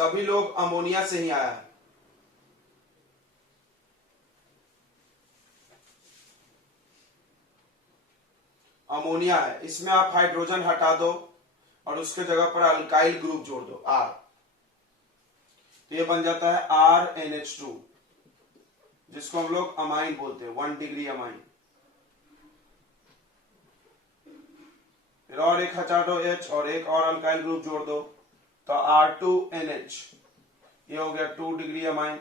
सभी लोग अमोनिया से ही आया है। अमोनिया है, इसमें आप हाइड्रोजन हटा दो और उसके जगह पर अल्काइल ग्रुप जोड़ दो आर, तो ये बन जाता है RNH2, जिसको हम लोग अमाइन बोलते हैं, 1 डिग्री अमाइन। फिर और एक हटा दो H और एक और अल्काइल ग्रुप जोड़ दो तो R2NH, ये हो गया 2 डिग्री अमाइन।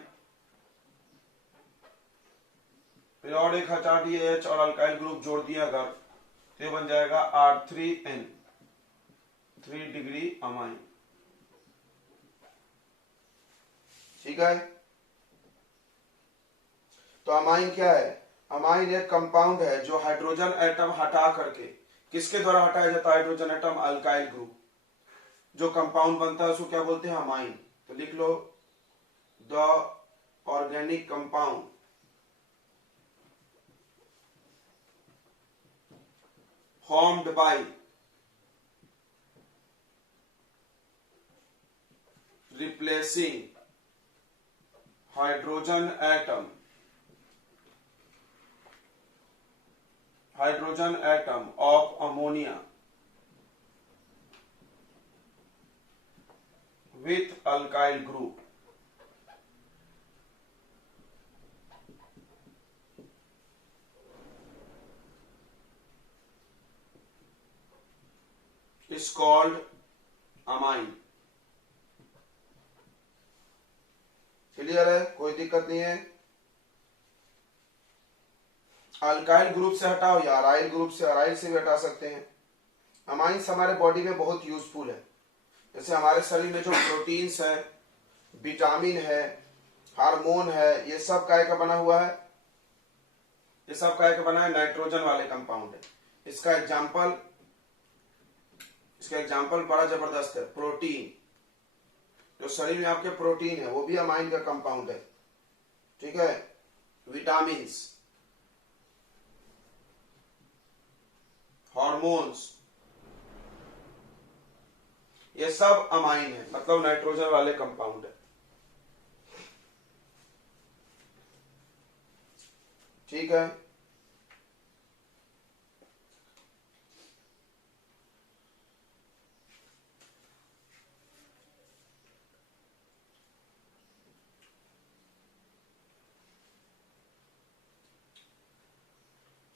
फिर और एक हटा दिए H और अल्काइल ग्रुप जोड़ दिया अगर, तो ये बन जाएगा R3N, 3 डिग्री अमाइन। ठीक है, तो अमाइन क्या है? अमाइन एक कंपाउंड है जो हाइड्रोजन एटम हटा करके, किसके द्वारा हटाया जाता है हाइड्रोजन एटम? Alkyl group. जो कंपाउंड बनता है उसको क्या बोलते हैं? अमाइन। तो लिख लो, the organic compound formed by replacing hydrogen atom of ammonia with alkyl group is called amine। Clear है? कोई दिक्कत नहीं है। अल्काइल ग्रुप से हटाओ या अराइल ग्रुप से, अराइल से भी हटा सकते हैं। अमाइंस हमारे बॉडी में बहुत यूजफुल है। जैसे हमारे शरीर में जो प्रोटीन्स है, विटामिन है, हार्मोन है, ये सब काय का बना हुआ है? ये सब काय का बना है? नाइट्रोजन वाले कंपाउंड है। इसका एग्जाम्पल बड़ा जबरदस्त है। प्रोटीन, जो शरीर में आपके प्रोटीन है वो भी अमाइन का कंपाउंड है। ठीक है, विटामिन्स, हार्मोन्स, ये सब अमाइन है, मतलब नाइट्रोजन वाले कंपाउंड है। ठीक है,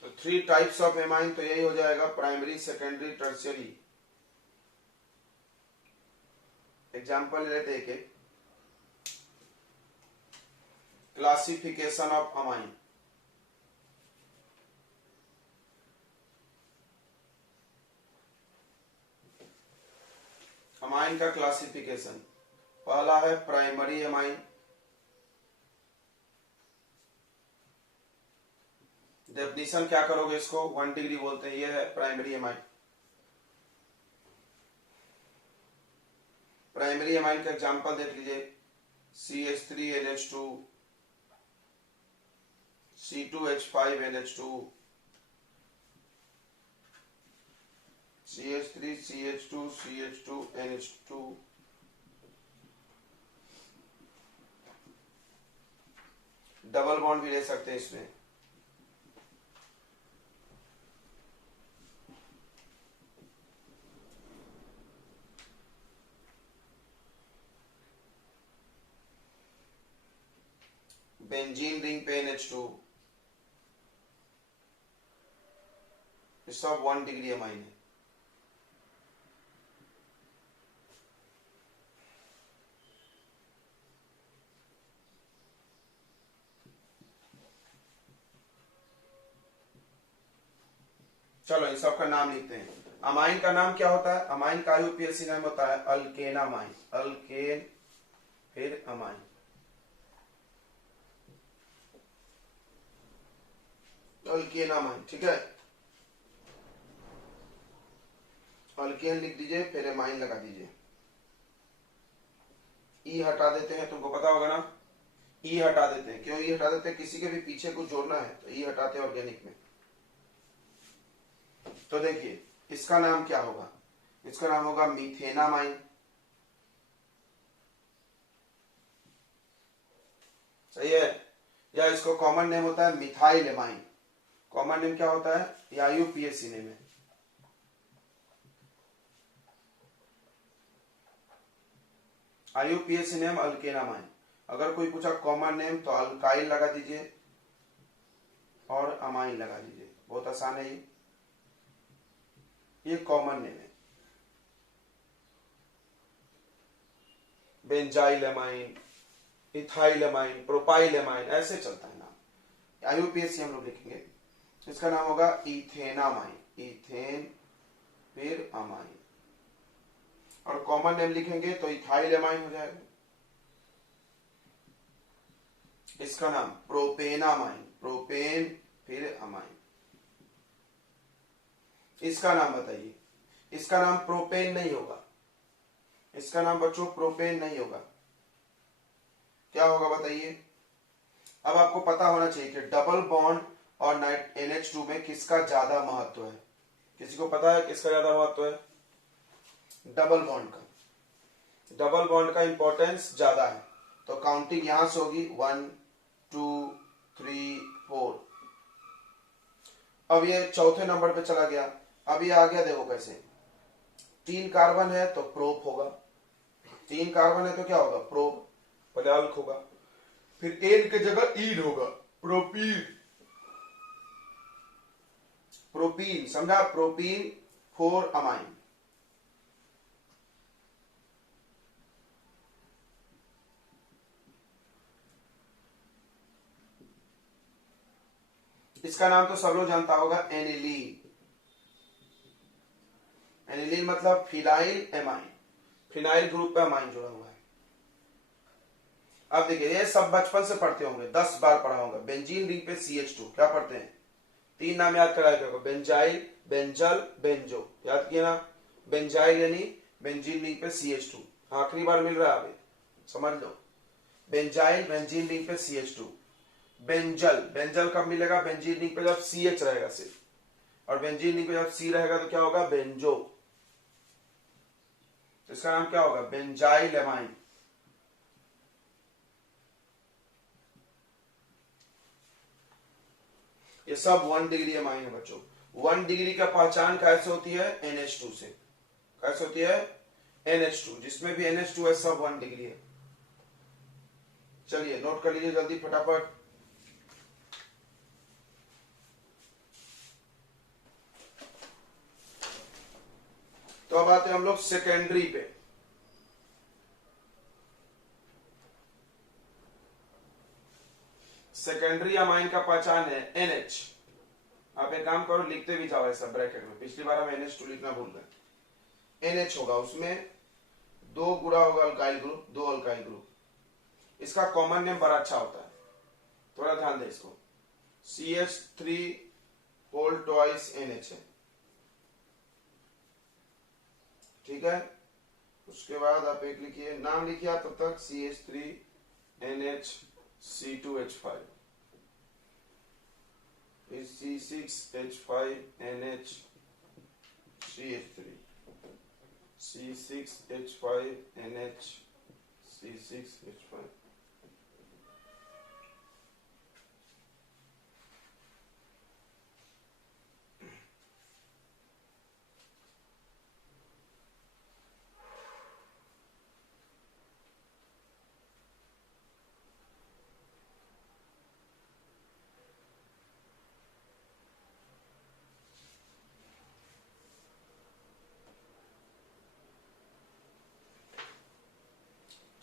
तो 3 टाइप्स ऑफ एमाइन, तो यही हो जाएगा, प्राइमरी, सेकेंडरी, टर्शियरी। एग्जाम्पल लेते हैं कि क्लासिफिकेशन ऑफ अमाइन। अमाइन का क्लासिफिकेशन, पहला है प्राइमरी अमाइन। डेफिनेशन क्या करोगे इसको? 1 डिग्री बोलते हैं, ये है प्राइमरी अमाइन। प्राइमरी अमाइन का एग्जांपल देख लीजिए, CH3NH2, C2H5NH2, CH3, CH2, CH2NH2, double bond भी ले सकते हैं इसमें। बेंजीन रिंग पे NH2, सब 1 डिग्री अमाइन है। चलो इन सब का नाम लिखते हैं। अमाइन का नाम क्या होता है? अमाइन का यूपीएससी नाम होता है अल्केनामाइन। अल्केन, फिर अमाइन। अल्केनामाइन, ठीक है। अल्केन लिख दीजिए, फिर एमाइन लगा दीजिए। ई हटा देते हैं, तुमको पता होगा ना, ई हटा देते हैं। क्यों ई हटा देते हैं? किसी के भी पीछे कुछ जोड़ना है तो ई हटाते हैं ऑर्गेनिक में। तो देखिए इसका नाम क्या होगा? इसका नाम होगा मीथेनामाइन। या इसको कॉमन नेम होता है मिथाइल एमाइन। कॉमन नेम क्या होता है? ये IUPAC नेम है। IUPAC name alkanamine. अगर कोई पूछा कॉमन नेम तो अल्काइल लगा दीजिए और अमाइन लगा दीजिए, बहुत आसान है ये कॉमन नेम है। Benzyl amine, ethyl amine, propyl amine, ऐसे चलता है नाम। IUPAC हम लोग लिखेंगे, इसका नाम होगा इथेनामाइन, इथेन फिर अमाइन। और कॉमन नेम लिखेंगे तो इथाइल एमाइन हो जाएगा। इसका नाम प्रोपेनामाइन, प्रोपेन फिर अमाइन। इसका नाम बताइए। इसका नाम प्रोपेन नहीं होगा, इसका नाम बच्चों प्रोपेन नहीं होगा। क्या होगा बताइए? अब आपको पता होना चाहिए कि डबल बॉन्ड और NH2 में किसका ज्यादा महत्व है। किसी को पता है किसका ज्यादा महत्व है? डबल बॉन्ड का। डबल बॉन्ड का इंपॉर्टेंस ज्यादा है। तो काउंटिंग यहां से होगी 1 2 3 4। अब ये चौथे नंबर पे चला गया। अब ये आ गया, देखो कैसे। 3 कार्बन है तो प्रोप होगा, 3 कार्बन है तो क्या होगा? प्रोप, पहले अल्क होगा, फिर एन की जगह ईन होगा, प्रोपीन। प्रोपीन, समझा? Propene 4 amine. इसका नाम तो सब लोग जानता होगा, एनिलीन। एनिलीन मतलब फिनाइल एमाइन, फिनाइल ग्रुप पे अमाइन जुड़ा हुआ है। अब देखिए, ये सब बचपन से पढ़ते होंगे, 10 बार पढ़ा होगा। बेंजीन रिंग पे CH2 क्या पढ़ते हैं? 3 नाम याद कराया, बेंजाइल, बेंजल, बेंजो, याद किया ना? बेंजाइल यानी बेंजीन रिंग पे CH2, आखिरी बार मिल रहा है अभी, समझ लो। बेंजाइल बेंजीन रिंग पे CH2। बेंजल, बेंजल कब मिलेगा? बेंजीन रिंग पे जब CH रहेगा सिर्फ, और बेंजीन रिंग पे जब C रहेगा तो क्या होगा? बेंजो। तो इसका नाम क्या होगा? Benzyl amine. ये सब 1 डिग्री एमाइन है बच्चों। 1 डिग्री का पहचान कैसे होती है? NH2 से। कैसे होती है? NH2, जिसमें भी NH2 है सब 1 डिग्री है। चलिए नोट कर लीजिए जल्दी फटाफट। तो अब आते हैं हम लोग सेकेंडरी पे। सेकेंडरी अमाइन का पहचान है NH। आप एक काम करो, लिखते भी जाओ ऐसा ब्रैकेट में। पिछली बार हम NH2 लिखना भूल गए। NH होगा, उसमें 2 गुणा होगा अल्काइल ग्रुप, 2 अल्काइल ग्रुप। इसका कॉमन नेम बड़ा अच्छा होता है, थोड़ा ध्यान दे इसको। CH3 होल ट्वाइस NH है, ठीक है। उसके बाद आप एक लिखिए, नाम लिखिए आप तब तक, CH3 NH C2H5, C6H5 NH CH3, C6H5 NH C6H5।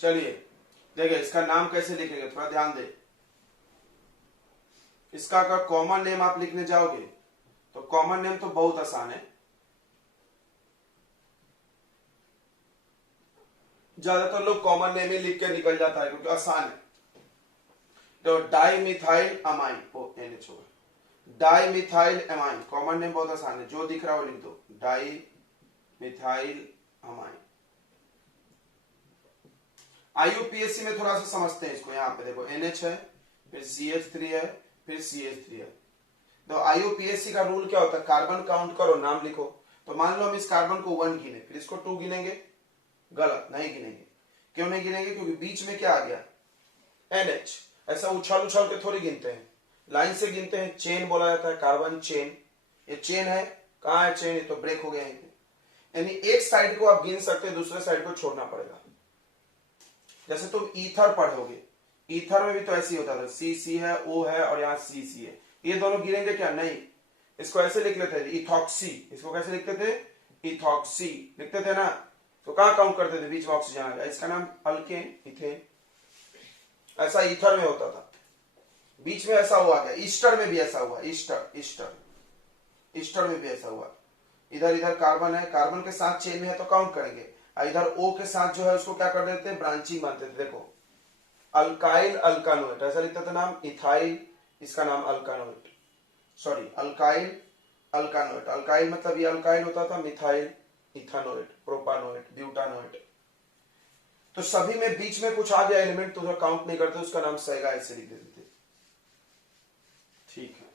चलिए देखिए, इसका नाम कैसे लिखेंगे, थोड़ा ध्यान दे। इसका अगर कॉमन नेम आप लिखने जाओगे तो कॉमन नेम तो बहुत आसान है, ज्यादातर लोग कॉमन नेम ही लिख के निकल जाता है क्योंकि आसान है। तो डाइमिथाइल अमाइन, ओ NH होगा, डाइमिथाइल अमाइन। कॉमन नेम बहुत आसान है, जो दिख रहा है वो लिख दो, डाइमिथाइल अमाइन। IUPAC में थोड़ा सा समझते हैं इसको। यहाँ पे देखो NH है, फिर CH3 है, फिर CH3 है। तो IUPAC का रूल क्या होता है? कार्बन काउंट करो, नाम लिखो। तो मान लो हम इस कार्बन को 1 गिने, फिर इसको 2 गिनेंगे, गलत, नहीं गिनेंगे। क्यों नहीं गिनेंगे? क्योंकि बीच में क्या आ गया? NH। ऐसा उछल उछल के थोड़ी गिनते हैं, लाइन से गिनते हैं। चेन बोला जाता है, कार्बन चेन। ये चेन है, कहाँ है चेन? ये तो ब्रेक हो गया है। यानी एक साइड को आप गिन सकते हैं, दूसरे साइड को छोड़ना पड़ेगा। जैसे तुम ईथर पढ़ोगे, ईथर में भी तो ऐसे ही होता था, सी सी है, ओ है और यहाँ सी सी है, ये दोनों गिनेंगे क्या? नहीं, इसको ऐसे लिख लेते थे इथॉक्सी। इसको कैसे लिखते थे? इथॉक्सी लिखते थे ना। तो कहाँ काउंट करते थे? बीच में ऑक्सीजन आ गया, इसका नाम अल्केन, इथेन। ऐसा ईथर में होता था, बीच में ऐसा हुआ गया। ईस्टर में भी ऐसा हुआ, ईस्टर ईस्टर ईस्टर में भी ऐसा हुआ। इधर इधर कार्बन है, कार्बन के साथ चेन में है तो काउंट करेंगे, इधर ओ के साथ जो है उसको क्या कर देते हैं? ब्रांचिंग मानते थे। देखो अल्काइल अल्कानोएट, ऐसा लिखता था नाम इथाइल, इसका नाम अल्कानोएट, सॉरी अल्काइल अल्कानोएट। अल्काइल मतलब ये अल्काइल होता था, मिथाइल, इथानोएट, प्रोपानोएट, ब्यूटानोएट। तो सभी में बीच में कुछ आ गया एलिमेंट तो काउंट नहीं करते, उसका नाम सेगा ऐसे लिख देते थे। ठीक है,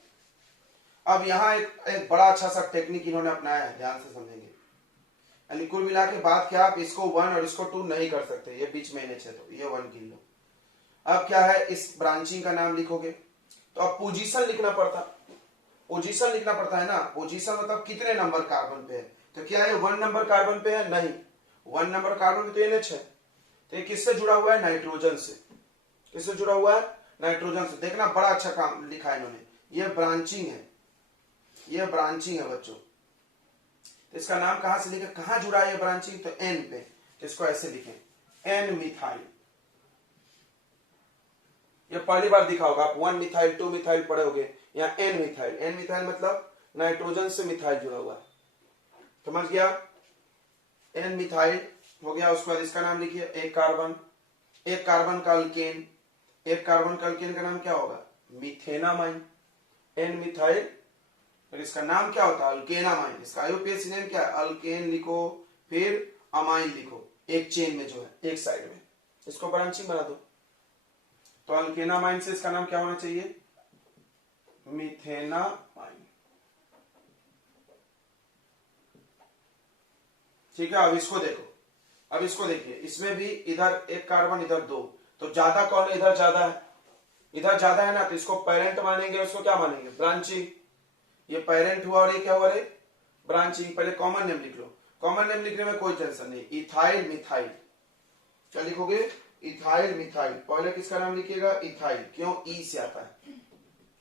अब यहाँ एक बड़ा अच्छा सा टेक्निक इन्होंने अपनाया है, ध्यान से समझेंगे। यानी कुल मिला के बात क्या, आप इसको 1 और इसको 2 नहीं कर सकते, ये बीच में NH है तो ये 1 गिन लो। अब क्या है, इस ब्रांचिंग का नाम लिखोगे तो अब पोजीशन लिखना पड़ता, पोजीशन लिखना पड़ता है ना। पोजीशन मतलब कितने नंबर कार्बन पे है, तो क्या है 1 नंबर कार्बन पे है? नहीं, 1 नंबर कार्बन पे तो NH है। तो ये किससे जुड़ा हुआ है? नाइट्रोजन से। किससे जुड़ा हुआ है? नाइट्रोजन से। देखना बड़ा अच्छा काम लिखा है इन्होंने, ये ब्रांचिंग है, ये ब्रांचिंग है बच्चों। तो इसका नाम कहां से लिखे, कहां जुड़ा है ये ब्रांचिंग? तो N पे। तो इसको ऐसे लिखें, N मिथाइल। ये पहली बार दिखा होगा, आप 1 मिथाइल 2 मिथाइल पढ़े होगे, यहाँ N मिथाइल। N मिथाइल मतलब नाइट्रोजन से मिथाइल जुड़ा हुआ है, समझ गया? N मिथाइल हो गया। उसके बाद इसका नाम लिखिए, एक कार्बन, एक कार्बन का अल्केन, एक कार्बन का अल्केन का नाम क्या होगा? मिथेनामाइन। N मिथाइल, फिर इसका नाम क्या होता है? अल्केनामाइन। इसका आईयूपीएसी नेम क्या है? अल्केन लिखो, फिर अमाइन लिखो, एक चेन में जो है, एक साइड में, इसको ब्रांचिंग बना दो। तो अल्केनामाइन से इसका नाम क्या होना चाहिए? मिथेनामाइन। ठीक है, अब इसको देखो, अब इसको देखिए, इसमें भी इधर एक कार्बन इधर 2, तो ज्यादा कौन है? इधर ज्यादा है, इधर ज्यादा है ना, तो इसको पेरेंट मानेंगे, उसको क्या मानेंगे? ब्रांचिंग। ये पेरेंट हुआ और ये क्या हुआ रे? ब्रांचिंग। पहले कॉमन नेम लिख लो, कॉमन नेम लिखने में कोई टेंशन नहीं। इथाइल मिथाइल, क्या लिखोगे? Ethyl methyl. पहले किसका नाम लिखिएगा? इथाइल। क्यों? ई से आता है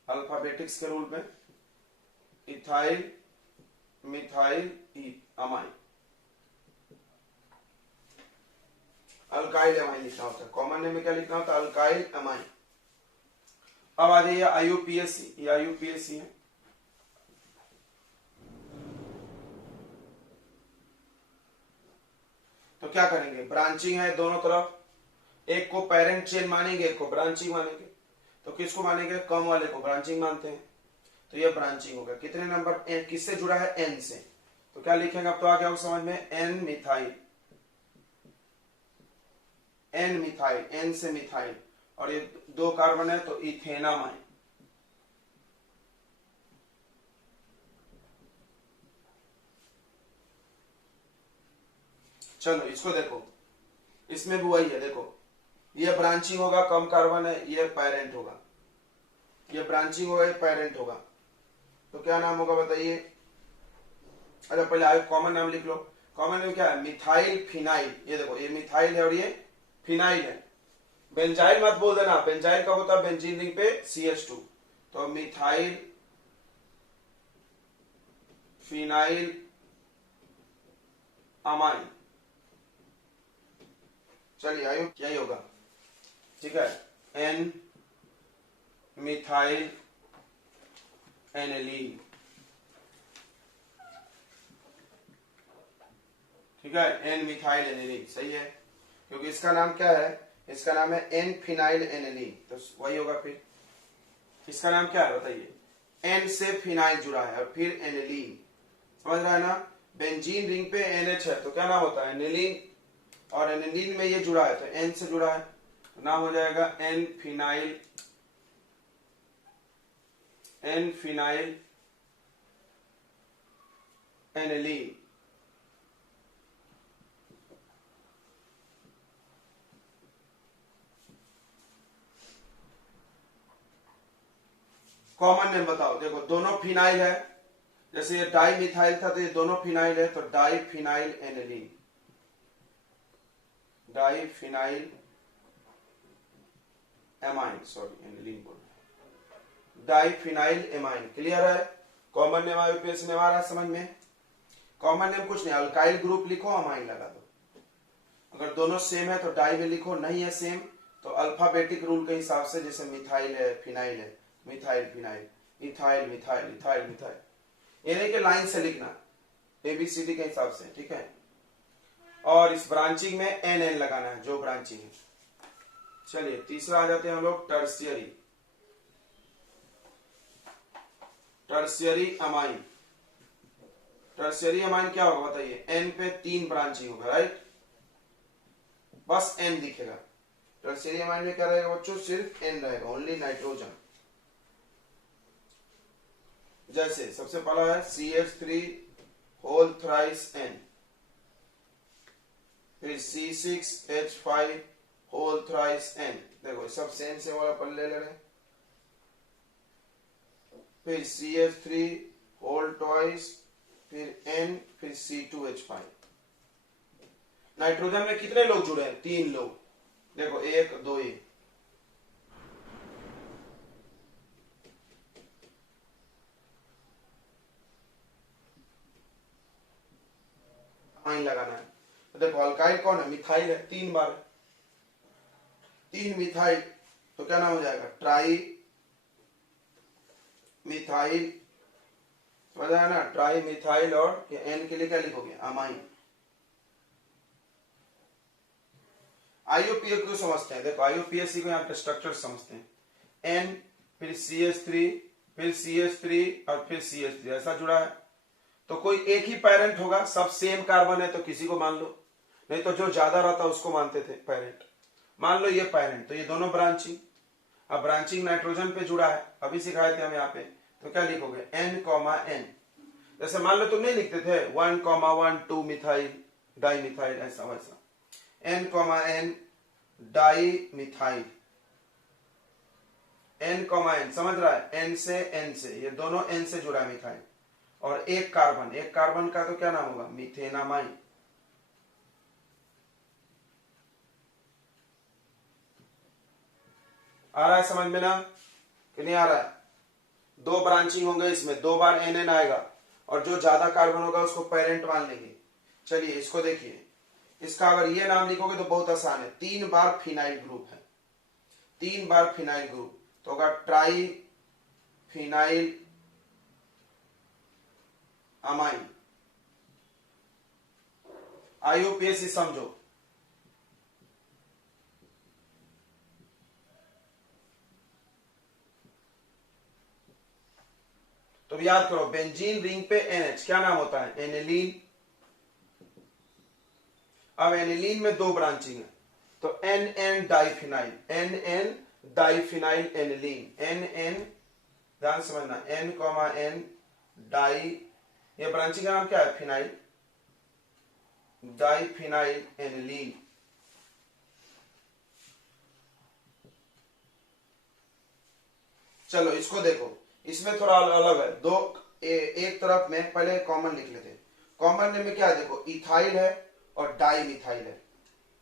अल्फाबेटिक्स के रूल में। इथाइल मिथाइल ई अमाइन, अल्काइल अमाइन लिखना होता है। कॉमन नेम में क्या लिखना होता है? Alkyl amine. अब आ जाइए आईयूपीएसी, ये आईयूपीएसी है। तो क्या करेंगे? ब्रांचिंग है दोनों तरफ, एक को पेरेंट चेन मानेंगे, एक को ब्रांचिंग मानेंगे। तो किसको मानेंगे? कम वाले को ब्रांचिंग मानते हैं, तो ये ब्रांचिंग होगा। कितने नंबर? किससे जुड़ा है? N से। तो क्या लिखेंगे अब तो आ गया हो समझ में, N methyl, N methyl, N से मिथाइल, और ये 2 कार्बन है तो इथेनामाइन। चलो इसको देखो, इसमें भी वही है, देखो ये ब्रांचिंग होगा, कम कार्बन है, ये पेरेंट होगा, ये ब्रांचिंग होगा, ये पेरेंट होगा। तो क्या नाम होगा बताइए? अच्छा पहले आगे कॉमन नाम लिख लो। कॉमन नेम क्या है? Methyl phenyl. ये देखो, ये मिथाइल है और ये फिनाइल है। बेंजाइल मत बोल देना, बेंजाइल कब होता है? बेंजीन रिंग पे CH2। तो मिथाइल फिनाइल अमाइन। चलिए आयु यही होगा, ठीक है। N मिथाइल एनिलीन, ठीक है, N मिथाइल एनिलीन सही है, क्योंकि इसका नाम क्या है? इसका नाम है N फिनाइल एनिलीन, तो वही होगा। फिर इसका नाम क्या है बताइए? N से फिनाइल जुड़ा है और फिर एनिलीन, समझ रहा है ना? बेंजीन रिंग पे NH है तो क्या नाम होता है? एनिलीन, और एनिलीन में ये जुड़ा है तो N से जुड़ा है, तो नाम हो जाएगा N phenyl aniline. Common name बताओ। देखो दोनों फिनाइल है, जैसे ये डाई मिथाइल था तो ये दोनों फिनाइल है, तो di phenyl aniline, di phenyl amine, sorry aniline बोल, डाई फिनाइल एमाइन। क्लियर है? कॉमन नेम आईयूपीएसी में हमारा समझ में। कॉमन नेम कुछ नहीं, अल्काइल ग्रुप लिखो, अमाइन लगा दो। अगर दोनों सेम है तो डाई में लिखो, नहीं है सेम तो अल्फाबेटिक रूल के हिसाब से, जैसे मिथाइल है, फिनाइल है, methyl phenyl, ethyl methyl, ethyl methyl, ये नहीं कि लाइन से लिखना, एबीसीडी के हिसाब से, ठीक है। और इस ब्रांचिंग में एन एन लगाना है, जो ब्रांचिंग है। चलिए तीसरा आ जाते हैं हम लोग, tertiary, tertiary amine. Tertiary amine क्या होगा बताइए? एन पे 3 ब्रांचिंग होगा, राइट, बस एन दिखेगा। टर्शियरी अमाइन में क्या रहेगा बच्चों? सिर्फ एन रहेगा, ओनली नाइट्रोजन। जैसे सबसे पहला है CH3 होल थ्राइस N, फिर C6H5 होल थ्राइस N। देखो सब सेम से वाला पल ले रहे। फिर CH3 होल ट्वाइस, फिर N, फिर C2H5। नाइट्रोजन में कितने लोग जुड़े हैं? 3 लोग। देखो 1 2 ये, आइन लगाना है। तो देखो अल्काइल कौन है? मिथाइल है, 3 बार, 3 मिथाइल, तो क्या नाम हो जाएगा? ट्राई मिथाइल, समझ आया ना? ट्राई मिथाइल, और एन के लिए क्या लिखोगे? अमाइन। आईयूपीए को समझते हैं। देखो आईयूपीएसी को यहाँ पे स्ट्रक्चर समझते हैं। एन, फिर CH3, फिर CH3 और फिर CH3, ऐसा जुड़ा है। तो कोई एक ही पेरेंट होगा, सब सेम कार्बन है तो किसी को मान लो, नहीं तो जो ज्यादा रहता उसको मानते थे पेरेंट। मान लो ये पेरेंट, तो ये दोनों ब्रांचिंग। अब ब्रांचिंग नाइट्रोजन पे जुड़ा है, अभी सिखाए थे हम यहाँ पे, तो क्या लिखोगे? N, जैसे मान लो तुम नहीं लिखते थे 1,1 2 मिथाइल डाई मिथाइल, ऐसा वैसा N, डाई मिथाइल, N, समझ रहा है? N से, ये दोनों N से जुड़ा है मिथाइल, और एक कार्बन का तो क्या नाम होगा? मिथेनामाइन। आ रहा है समझ में ना कि नहीं आ रहा है? 2 ब्रांचिंग होंगे इसमें, 2 बार NN आएगा, और जो ज्यादा कार्बन होगा उसको पेरेंट मान लेंगे। चलिए इसको देखिए, इसका अगर ये नाम लिखोगे तो बहुत आसान है। 3 बार फिनाइल ग्रुप है, 3 बार फिनाइल ग्रुप, तो होगा ट्राई फिनाइल अमाइन। आईयूपीएसी समझो। तो याद करो, बेंजीन रिंग पे NH क्या नाम होता है? एनिलीन। अब एनिलीन में 2 ब्रांचिंग है, तो NN diphenyl, NN diphenyl aniline, NN, ध्यान समझना, N, डाई, ये ब्रांचिंग का नाम क्या है? Phenyl, diphenyl aniline. चलो इसको देखो, इसमें थोड़ा अलग है। एक तरफ में पहले कॉमन लिख लेते हैं। कॉमन में क्या है? देखो इथाइल है और डाई मिथाइल है।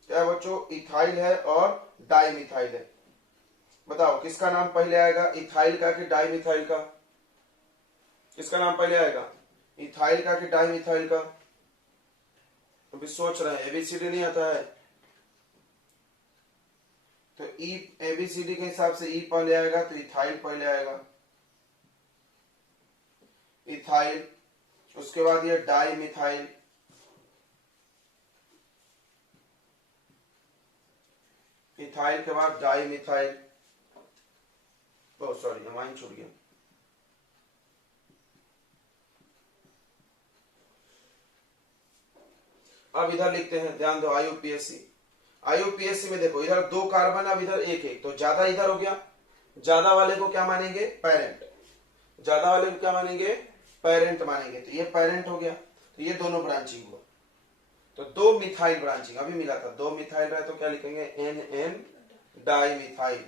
क्या बच्चों? इथाइल है और डाई मिथाइल है। बताओ किसका नाम पहले आएगा? इथाइल का कि डाई मिथाइल का? किसका नाम पहले आएगा? इथाइल का कि डाई मिथाइल का? अभी सोच रहे हैं, एबीसीडी नहीं आता है तो एबीसीडी के हिसाब से ई पहले आएगा, तो इथाइल पहले आएगा, इथाइल। उसके बाद ये डाई मिथाइल, इथाइल के बाद डाई मिथाइल, सॉरी अमाइन छूट गया। अब इधर लिखते हैं, ध्यान दो, आईयूपीएससी में देखो इधर 2 कार्बन, अब इधर एक, तो ज्यादा इधर हो गया। ज्यादा वाले को क्या मानेंगे? पेरेंट। ज्यादा वाले को क्या मानेंगे? पेरेंट मानेंगे। तो ये पेरेंट हो गया, तो ये दोनों ब्रांचिंग हुआ। तो 2 मिथाइल ब्रांचिंग अभी मिला था, 2 मिथाइल रहे तो क्या लिखेंगे? NN di methyl.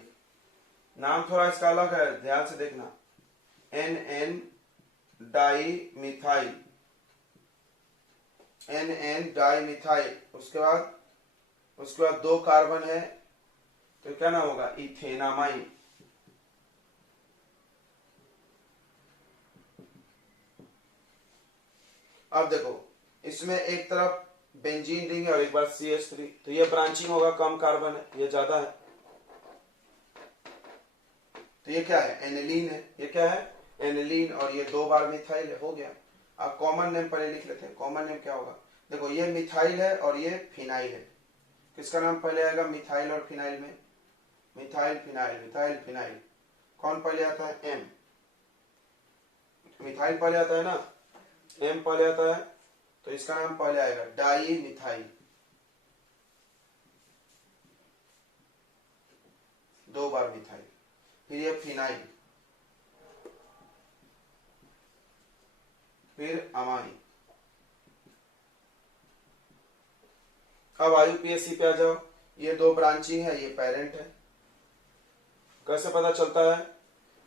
नाम थोड़ा इसका अलग है, ध्यान से देखना। NN di methyl, NN di methyl. उसके बाद 2 कार्बन है तो क्या नाम होगा, इथेनामाइन। अब देखो इसमें एक तरफ बेंजीन रिंग है और एक बार CH3, तो ये ब्रांचिंग होगा, कम कार्बन है, ये ज्यादा है, तो ये क्या है, एनिलीन है। ये क्या है, एनिलीन, और ये 2 बार मिथाइल है, हो गया। अब कॉमन नेम पहले लिख लेते हैं, कॉमन नेम क्या होगा, देखो ये मिथाइल है और ये फिनाइल है, किसका नाम पहले आएगा मिथाइल और फिनाइल में, मिथाइल फिनाइल, मिथाइल फिनाइल। कौन पहले आता है, एम, मिथाइल पहले आता है ना, एम पहले आता है, तो इसका नाम पहले आएगा डाई मिथाइल, 2 बार मिथाइल। फिर ये फिनाइल, फिर अमाइन। अब IUPAC पे आ जाओ, ये 2 ब्रांचिंग है, ये पेरेंट है। कैसे पता चलता है,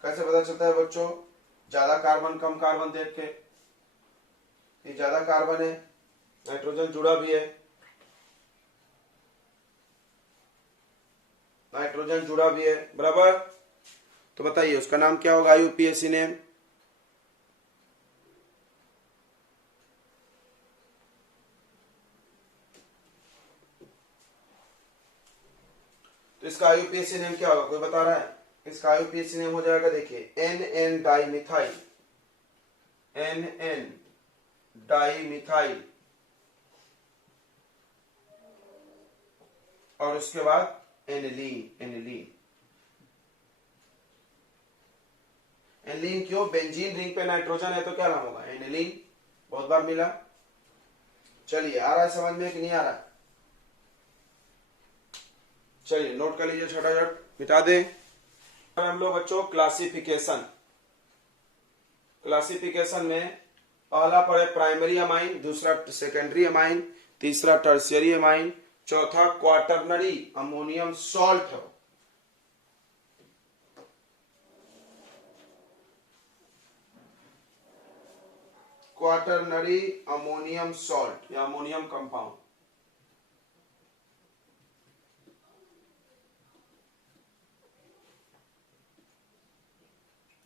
कैसे पता चलता है बच्चों, ज्यादा कार्बन कम कार्बन देख के, ये ज्यादा कार्बन है, नाइट्रोजन जुड़ा भी है, नाइट्रोजन जुड़ा भी है, बराबर। तो बताइए उसका नाम क्या होगा IUPAC नेम, तो इसका IUPAC नेम क्या होगा, कोई बता रहा है, इसका IUPAC नेम हो जाएगा, देखिए NN di methyl, NN di methyl, और उसके बाद एनिलीन, एनिलीन। एनिलीन क्यों, बेंजीन रिंग पे नाइट्रोजन है तो क्या नाम होगा, एनिलीन, बहुत बार मिला। चलिए आ रहा है समझ में कि नहीं आ रहा है, चलिए नोट कर लीजिए, छोटा छोटा मिटा दे। हम लोग बच्चों क्लासिफिकेशन, क्लासिफिकेशन में पहला पढ़े प्राइमरी अमाइन, दूसरा सेकेंडरी अमाइन, तीसरा टर्शियरी अमाइन, चौथा क्वाटरनरी अमोनियम सॉल्ट है, क्वाटरनरी अमोनियम सॉल्ट या अमोनियम कंपाउंड।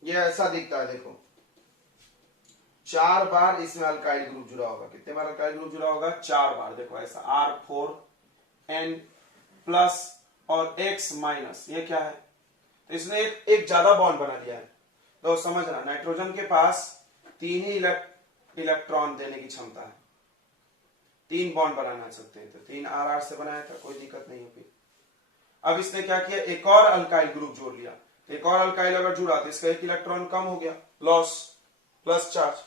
ये ऐसा दिखता है, देखो 4 बार इसमें अल्काइल ग्रुप जुड़ा होगा, कितने बार अल्काइल ग्रुप जुड़ा होगा, 4 बार। देखो ऐसा R4N प्लस और X माइनस, ये क्या है, तो इसने एक ज्यादा बॉन्ड बना लिया है। तो समझना नाइट्रोजन के पास 3 ही इलेक्ट्रॉन देने की क्षमता है, 3 बॉन्ड बनाना सकते हैं, तो 3 RR से बनाया था, कोई दिक्कत नहीं होगी। अब इसने क्या किया, एक और अल्काइल ग्रुप जोड़ लिया, तो एक और अल्काइल अगर जुड़ा तो इसका 1 इलेक्ट्रॉन कम हो गया, लॉस, प्लस चार्ज,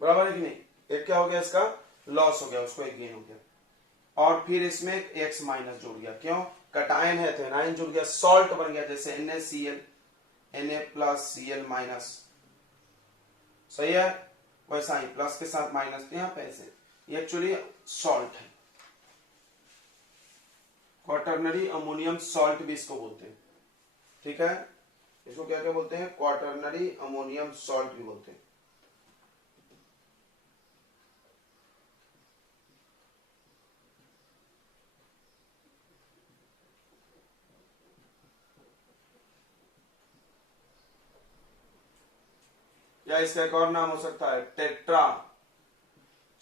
बराबर है कि नहीं, एक क्या हो गया, इसका लॉस हो गया, उसको एक गेन हो गया। और फिर इसमें X माइनस जुड़ गया, क्यों, कटायन है तो एनायन जुड़ गया, सॉल्ट बन गया, जैसे NaCl, Na plus Cl minus, सही है, वैसा ही प्लस के साथ माइनस, तो यहाँ पे ऐसे, ये एक्चुअली सॉल्ट है, क्वाटरनरी अमोनियम सॉल्ट भी इसको बोलते हैं, ठीक है, इसको क्या क्या बोलते हैं, क्वाटरनरी अमोनियम सॉल्ट भी बोलते हैं। या इसका एक और नाम हो सकता है टेट्रा,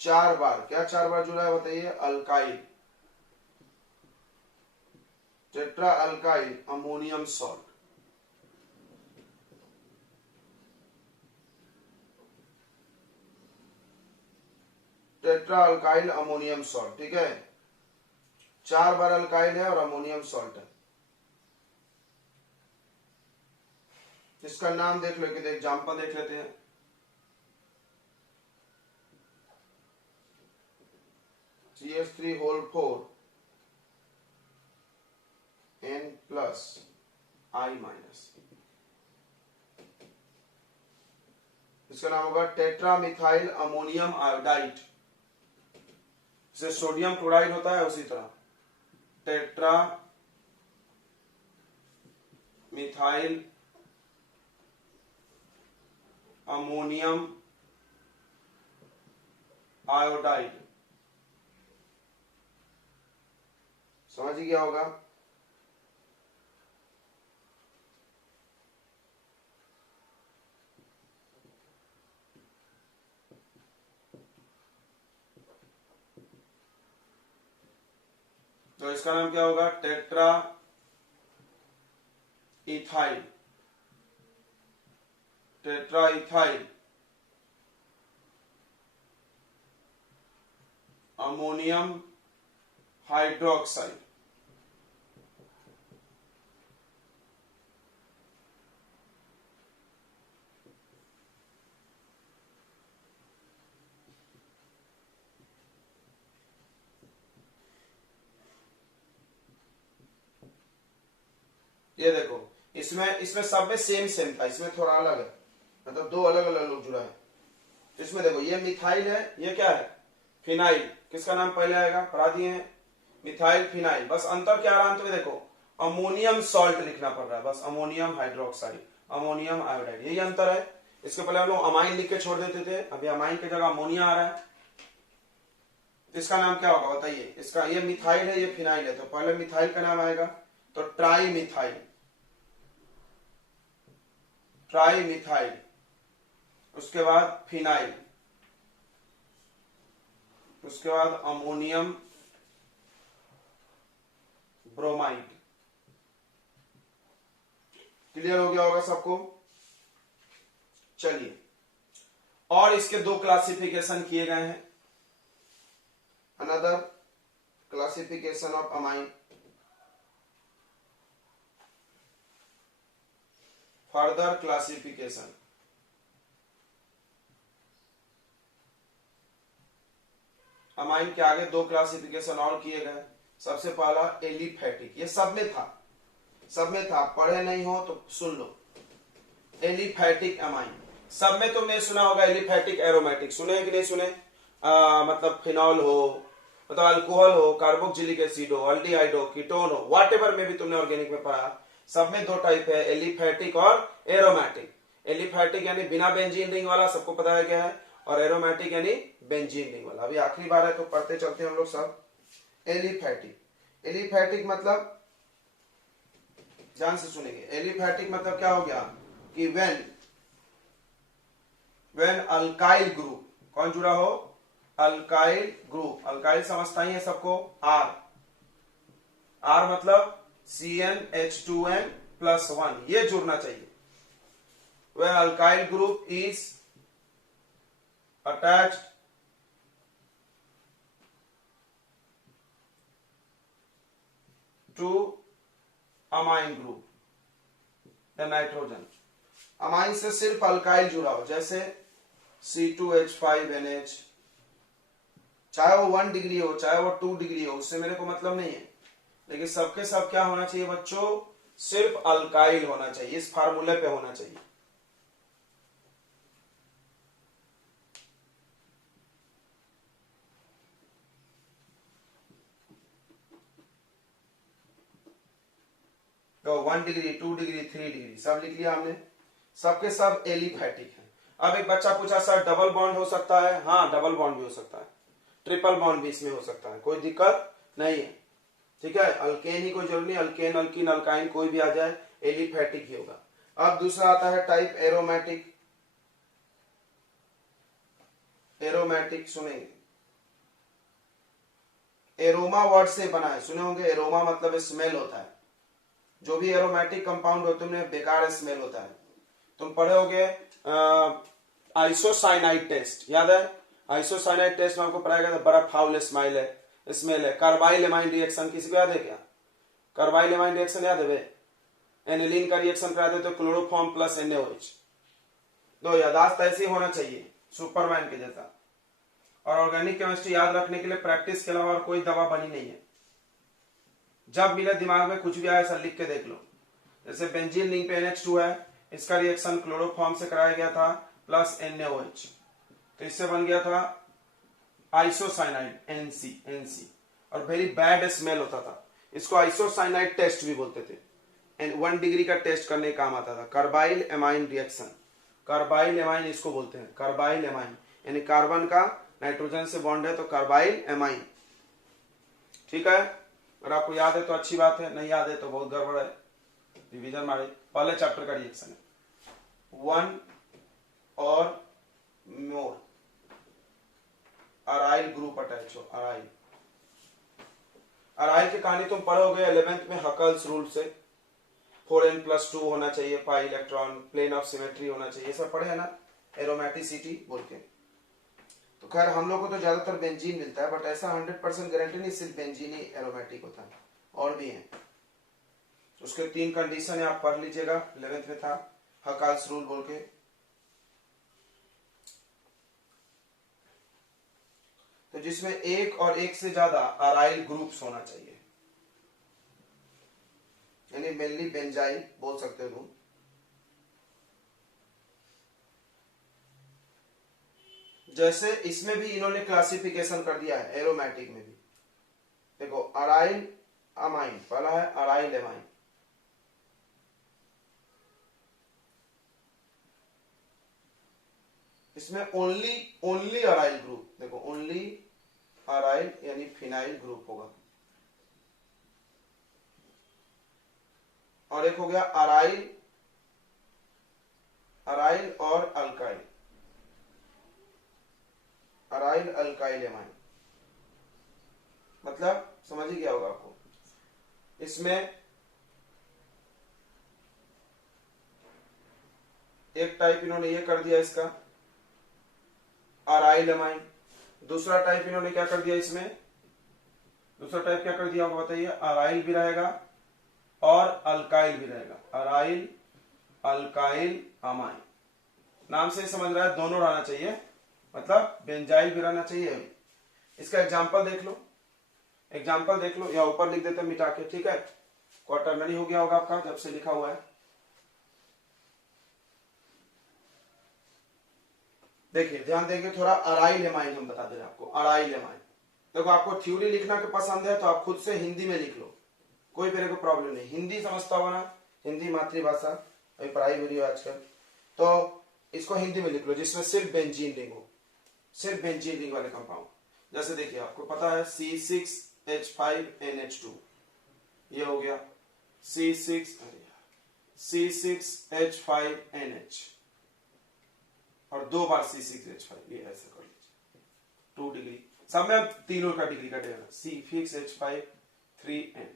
4 बार, क्या 4 बार जुड़ा है बताइए, alkyl, tetra alkyl ammonium salt. Tetra alkyl ammonium salt, ठीक है, 4 बार अल्काइल है और अमोनियम सॉल्ट है। इसका नाम देख लेते, एग्जाम्पल देख लेते हैं, CH3 whole 4 N plus I minus, इसका नाम होगा टेट्रा मिथाइल अमोनियम आयोडाइड, जैसे सोडियम क्लोराइड होता है उसी तरह टेट्रा मिथाइल अमोनियम आयोडाइड। समझ गया होगा। तो इसका नाम क्या होगा? Tetra ethyl. Tetra ethyl ammonium hydroxide. ये देखो, इसमें सब में सेम था, इसमें थोड़ा अलग है, मतलब दो अलग अलग लोग जुड़ा है। तो इसमें देखो, ये मिथाइल है, ये क्या है? फिनाइल। किसका नाम पहले आएगा? पढ़ा दिए हैं, मिथाइल फिनाइल। बस अंतर क्या रहा अंत में? देखो, अमोनियम सॉल्ट लिखना पड़ रहा है, बस अमोनियम हाइड्रोक्साइड, अमोनियम आयोडाइड, यही अंतर है। इसके पहले हम लोग अमाइन लिख के छोड़ देते थे, अभी अमाइन की जगह अमोनिया आ रहा है। इसका नाम क्या होगा बताइए? इसका, ये मिथाइल है, ये फिनाइल है, तो पहले मिथाइल का नाम आएगा तो ट्राई मिथाइल, ट्राई मिथाइल। उसके बाद फिनाइल, उसके बाद अमोनियम ब्रोमाइड। क्लियर हो गया होगा सबको? चलिए, और इसके दो क्लासिफिकेशन किए गए हैं। Another classification of amine, further classification. Amine के आगे दो क्लासिफिकेशन और किए गए। सबसे पहला एलिफैटिक, ये सब में था, सब में था, पढ़े नहीं हो तो सुन लो। एलिफैटिक अमाइन, सब में तुमने सुना होगा। एलिफैटिक एरोमेटिक सुने कि नहीं सुने? मतलब फिनॉल हो, मतलब अल्कोहल हो, कार्बोक्सिलिक एसिड हो, अल्डिहाइड हो, कीटोन हो, व्हाटएवर में भी तुमने ऑर्गेनिक में पढ़ा। सब में दो टाइप है, एलिफैटिक और एरोमेटिक। एलिफैटिक यानी बिना बेंजीन रिंग वाला, सबको पता है क्या है, और एरोमेटिक यानी बेंजीन रिंग वाला। अभी आखिरी बार है तो पढ़ते चलते हैं हम लोग सब। एलिफैटिक, एलिफैटिक मतलब, ध्यान से सुनेंगे, एलिफैटिक मतलब क्या हो गया कि व्हेन अल्काइल ग्रुप, कौन जुड़ा हो? Alkyl group. अल्काइल समझता ही है सबको, आर, आर मतलब CnH2n+1, ये जुड़ना चाहिए। When alkyl group is attached to amine group, the nitrogen. Amine से सिर्फ अल्काइल जुड़ा हो, जैसे C2H5NH, चाहे वो 1 डिग्री हो, चाहे वो 2 डिग्री हो, उससे मेरे को मतलब नहीं है, लेकिन सबके सब क्या होना चाहिए बच्चों? सिर्फ अल्काइल होना चाहिए, इस फार्मूले पे होना चाहिए। तो 1 डिग्री, 2 डिग्री, 3 डिग्री सब लिख लिया हमने, सबके सब एलिफैटिक है। अब एक बच्चा पूछा सर डबल बॉन्ड हो सकता है? हाँ, डबल बॉन्ड भी हो सकता है, ट्रिपल बॉन्ड भी इसमें हो सकता है, कोई दिक्कत नहीं है। ठीक है, अल्केन ही कोई जरूरी नहीं, अल्केन, अल्कीन, अल्काइन कोई भी आ जाए, एलिफैटिक ही होगा। अब दूसरा आता है टाइप एरोमेटिक। एरोमेटिक सुनेंगे, एरोमा वर्ड से बना है, सुने होंगे। एरोमा मतलब स्मेल होता है, जो भी एरोमेटिक कंपाउंड होते हैं बेकार स्मेल होता है। तुम पढ़े होगे आइसोसाइनाइड टेस्ट, याद है? आइसोसाइनाइड टेस्ट में आपको पढ़ाया गया था, बड़ा फाउल स्मेल है। कार्बाइल एमाइन रिएक्शन किसी को याद है क्या? कार्बाइल एमाइन रिएक्शन याद है? एनिलीन का रिएक्शन करा दे तो क्लोरोफॉर्म प्लस NaOH। दो यादाश्त ऐसी होना चाहिए, सुपरमैन के जैसा। और ऑर्गेनिक केमिस्ट्री याद रखने के लिए प्रैक्टिस के अलावा और कोई दवा बनी नहीं है। जब मिले दिमाग में कुछ भी आया, ऐसा लिख के देख लो। जैसे बेंजीन रिंग पे NH2 है, इसका रिएक्शन क्लोरोफॉर्म से कराया गया था प्लस NaOH, तो इससे बन गया था आइसोसाइनाइड, NC, और वेरी बैड स्मेल होता था। इसको आइसोसाइनाइड टेस्ट भी बोलते थे। 1 डिग्री का टेस्ट करने का काम आता था, carbyl amine reaction. Carbyl amine इसको बोलते हैं, कार्बाइल एमाइन, यानी कार्बन का नाइट्रोजन से बॉन्ड है तो कार्बाइल एमाइन। ठीक है, अगर आपको याद है तो अच्छी बात है, नहीं याद है तो बहुत गड़बड़ है, रिवीजन मारे। पहले चैप्टर का रिएक्शन है, वन और मोर अराइल ग्रुप अटैच हो, अराइल। अराइल की कहानी तुम पढ़ोगे 11th में हकल्स रूल से, 4n+2 होना चाहिए, pi electron, plane of symmetry होना चाहिए, सब पढ़े है ना, एरोमेटिसिटी बोल के। तो खैर हम लोग को तो ज्यादातर बेंजीन मिलता है, बट ऐसा 100% गारंटी नहीं सिर्फ बेंजीन ही एरोमेटिक होता है, और भी है। उसके 3 कंडीशन है, आप पढ़ लीजिएगा, 11th में था हकल्स रूल बोल के। तो जिसमें एक और एक से ज्यादा अराइल ग्रुप्स होना चाहिए, यानी मेनली बेंजाइल बोल सकते हो तुम। जैसे इसमें भी इन्होंने क्लासिफिकेशन कर दिया है, एरोमेटिक में भी देखो, अराइल अमाइन पहला है, अराइल एमाइन। इसमें ओनली अराइल ग्रुप देखो, ओनली अराइल यानी फिनाइल ग्रुप होगा, और एक हो गया अराइल, अराइल और अल्काइल, अराइल अल्काइल एमाइन। मतलब समझ ही गया होगा आपको। इसमें एक टाइप इन्होंने ये कर दिया इसका अराइल एमाइन, दूसरा टाइप इन्होंने क्या कर दिया इसमें, दूसरा टाइप क्या कर दिया होगा बताइए, अराइल भी रहेगा और अल्काइल भी रहेगा, अराइल अल्काइल अमाइन। नाम से समझ रहा है दोनों रहना चाहिए, मतलब बेंजाइल भी रहना चाहिए। इसका एग्जांपल देख लो, एग्जांपल देख लो, या ऊपर लिख देते मिटा के, ठीक है, क्वार्टरनरी हो गया होगा आपका जब से लिखा हुआ है। देखिए ध्यान देंगे थोड़ा, अराइल एमाइन हम बता दे रहे हैं आपको, अराइल एमाइन। देखो आपको थ्योरी लिखना के पसंद है तो आप खुद से हिंदी में लिख लो, कोई मेरे को प्रॉब्लम नहीं, हिंदी समझता हो ना, हिंदी मातृभाषा, अभी पढ़ाई हो रही है आजकल, तो इसको हिंदी में लिख लो जिसमें सिर्फ बेंजीन रिंग हो, सिर्फ बेंजीन रिंग वाले कंपाउंड। जैसे देखिए आपको पता है C6H5NH2, ये हो गया C6H5NH, और 2 बार C6H5, ये ऐसा कर लीजिए 2 डिग्री, सब में तीनों का डिग्री कटेगा, C6H5 3N।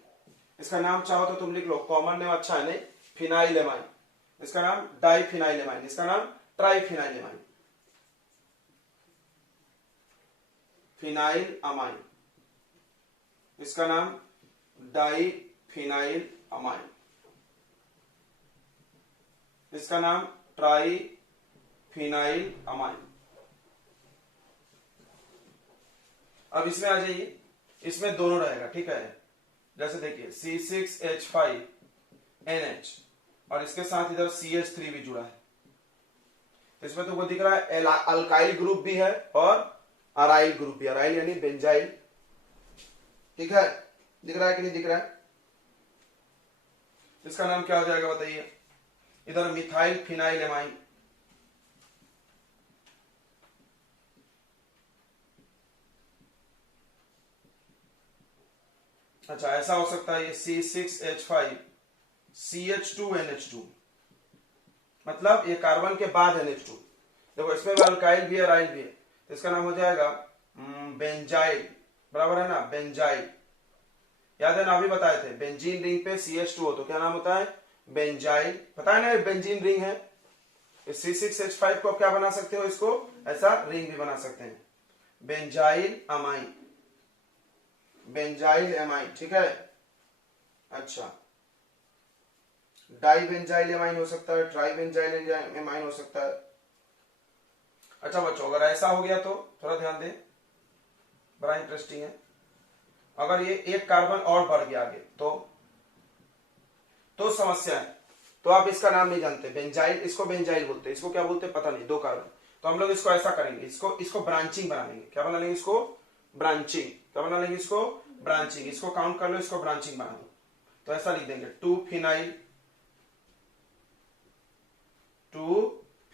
इसका नाम चाहो तो तुम लिख लो, कॉमन नेम अच्छा है नहीं, फिनाइल एमाइन, इसका नाम डाइफिनाइल एमाइन, इसका नाम ट्राइफिनाइल एमाइन, फिनाइल अमाइन, इसका नाम डाइफिनाइल अमाइन, इसका नाम ट्राइफिनाइल अमाइन। अब इसमें आ जाइए, इसमें दोनों रहेगा, ठीक है। जैसे देखिए C6H5NH और इसके साथ इधर CH3 भी जुड़ा है, तो इसमें तुमको दिख रहा है अल्काइल ग्रुप भी है और अराइल ग्रुप भी, अराइल यानी बेंजाइल, ठीक है, दिख रहा है कि नहीं दिख रहा है। इसका नाम क्या हो जाएगा बताइए, इधर मिथाइल फिनाइल एमाइन, अच्छा ऐसा हो सकता है ये C6H5CH2NH2, मतलब ये कार्बन के बाद NH2। देखो इसमें भी अल्काइल भी है, अराइल भी है, तो इसका नाम हो जाएगा बेंजाइल, बराबर है ना, बेंजाइल। याद है ना, अभी बताए थे बेंजीन रिंग पे CH2 हो तो क्या नाम होता है, बेंजाइल। पता है ना बेंजीन रिंग है, C6H5 को क्या बना सकते हो, इसको ऐसा रिंग भी बना सकते हैं, बेंजाइल अमाइन, बेंजाइल एमाइन, ठीक है। अच्छा डाइबेंजाइल एमाइन हो सकता है, ट्राइबेंजाइल एमाइन हो सकता है। अच्छा बच्चों अगर ऐसा हो गया तो थोड़ा ध्यान दें, बड़ा इंटरेस्टिंग है। अगर ये एक कार्बन और बढ़ गया आगे तो समस्या है, तो आप इसका नाम नहीं जानते, बेंजाइल, इसको बेंजाइल बोलते हैं, इसको क्या बोलते हैं पता नहीं, 2 कार्बन। तो हम लोग इसको ऐसा करेंगे, इसको ब्रांचिंग बना लेंगे, क्या बना लेंगे इसको, ब्रांचिंग, क्या बना लेंगे इसको, ब्रांचिंग। इसको काउंट कर लो, इसको ब्रांचिंग बना दो, तो ऐसा लिख देंगे 2 फिनाइल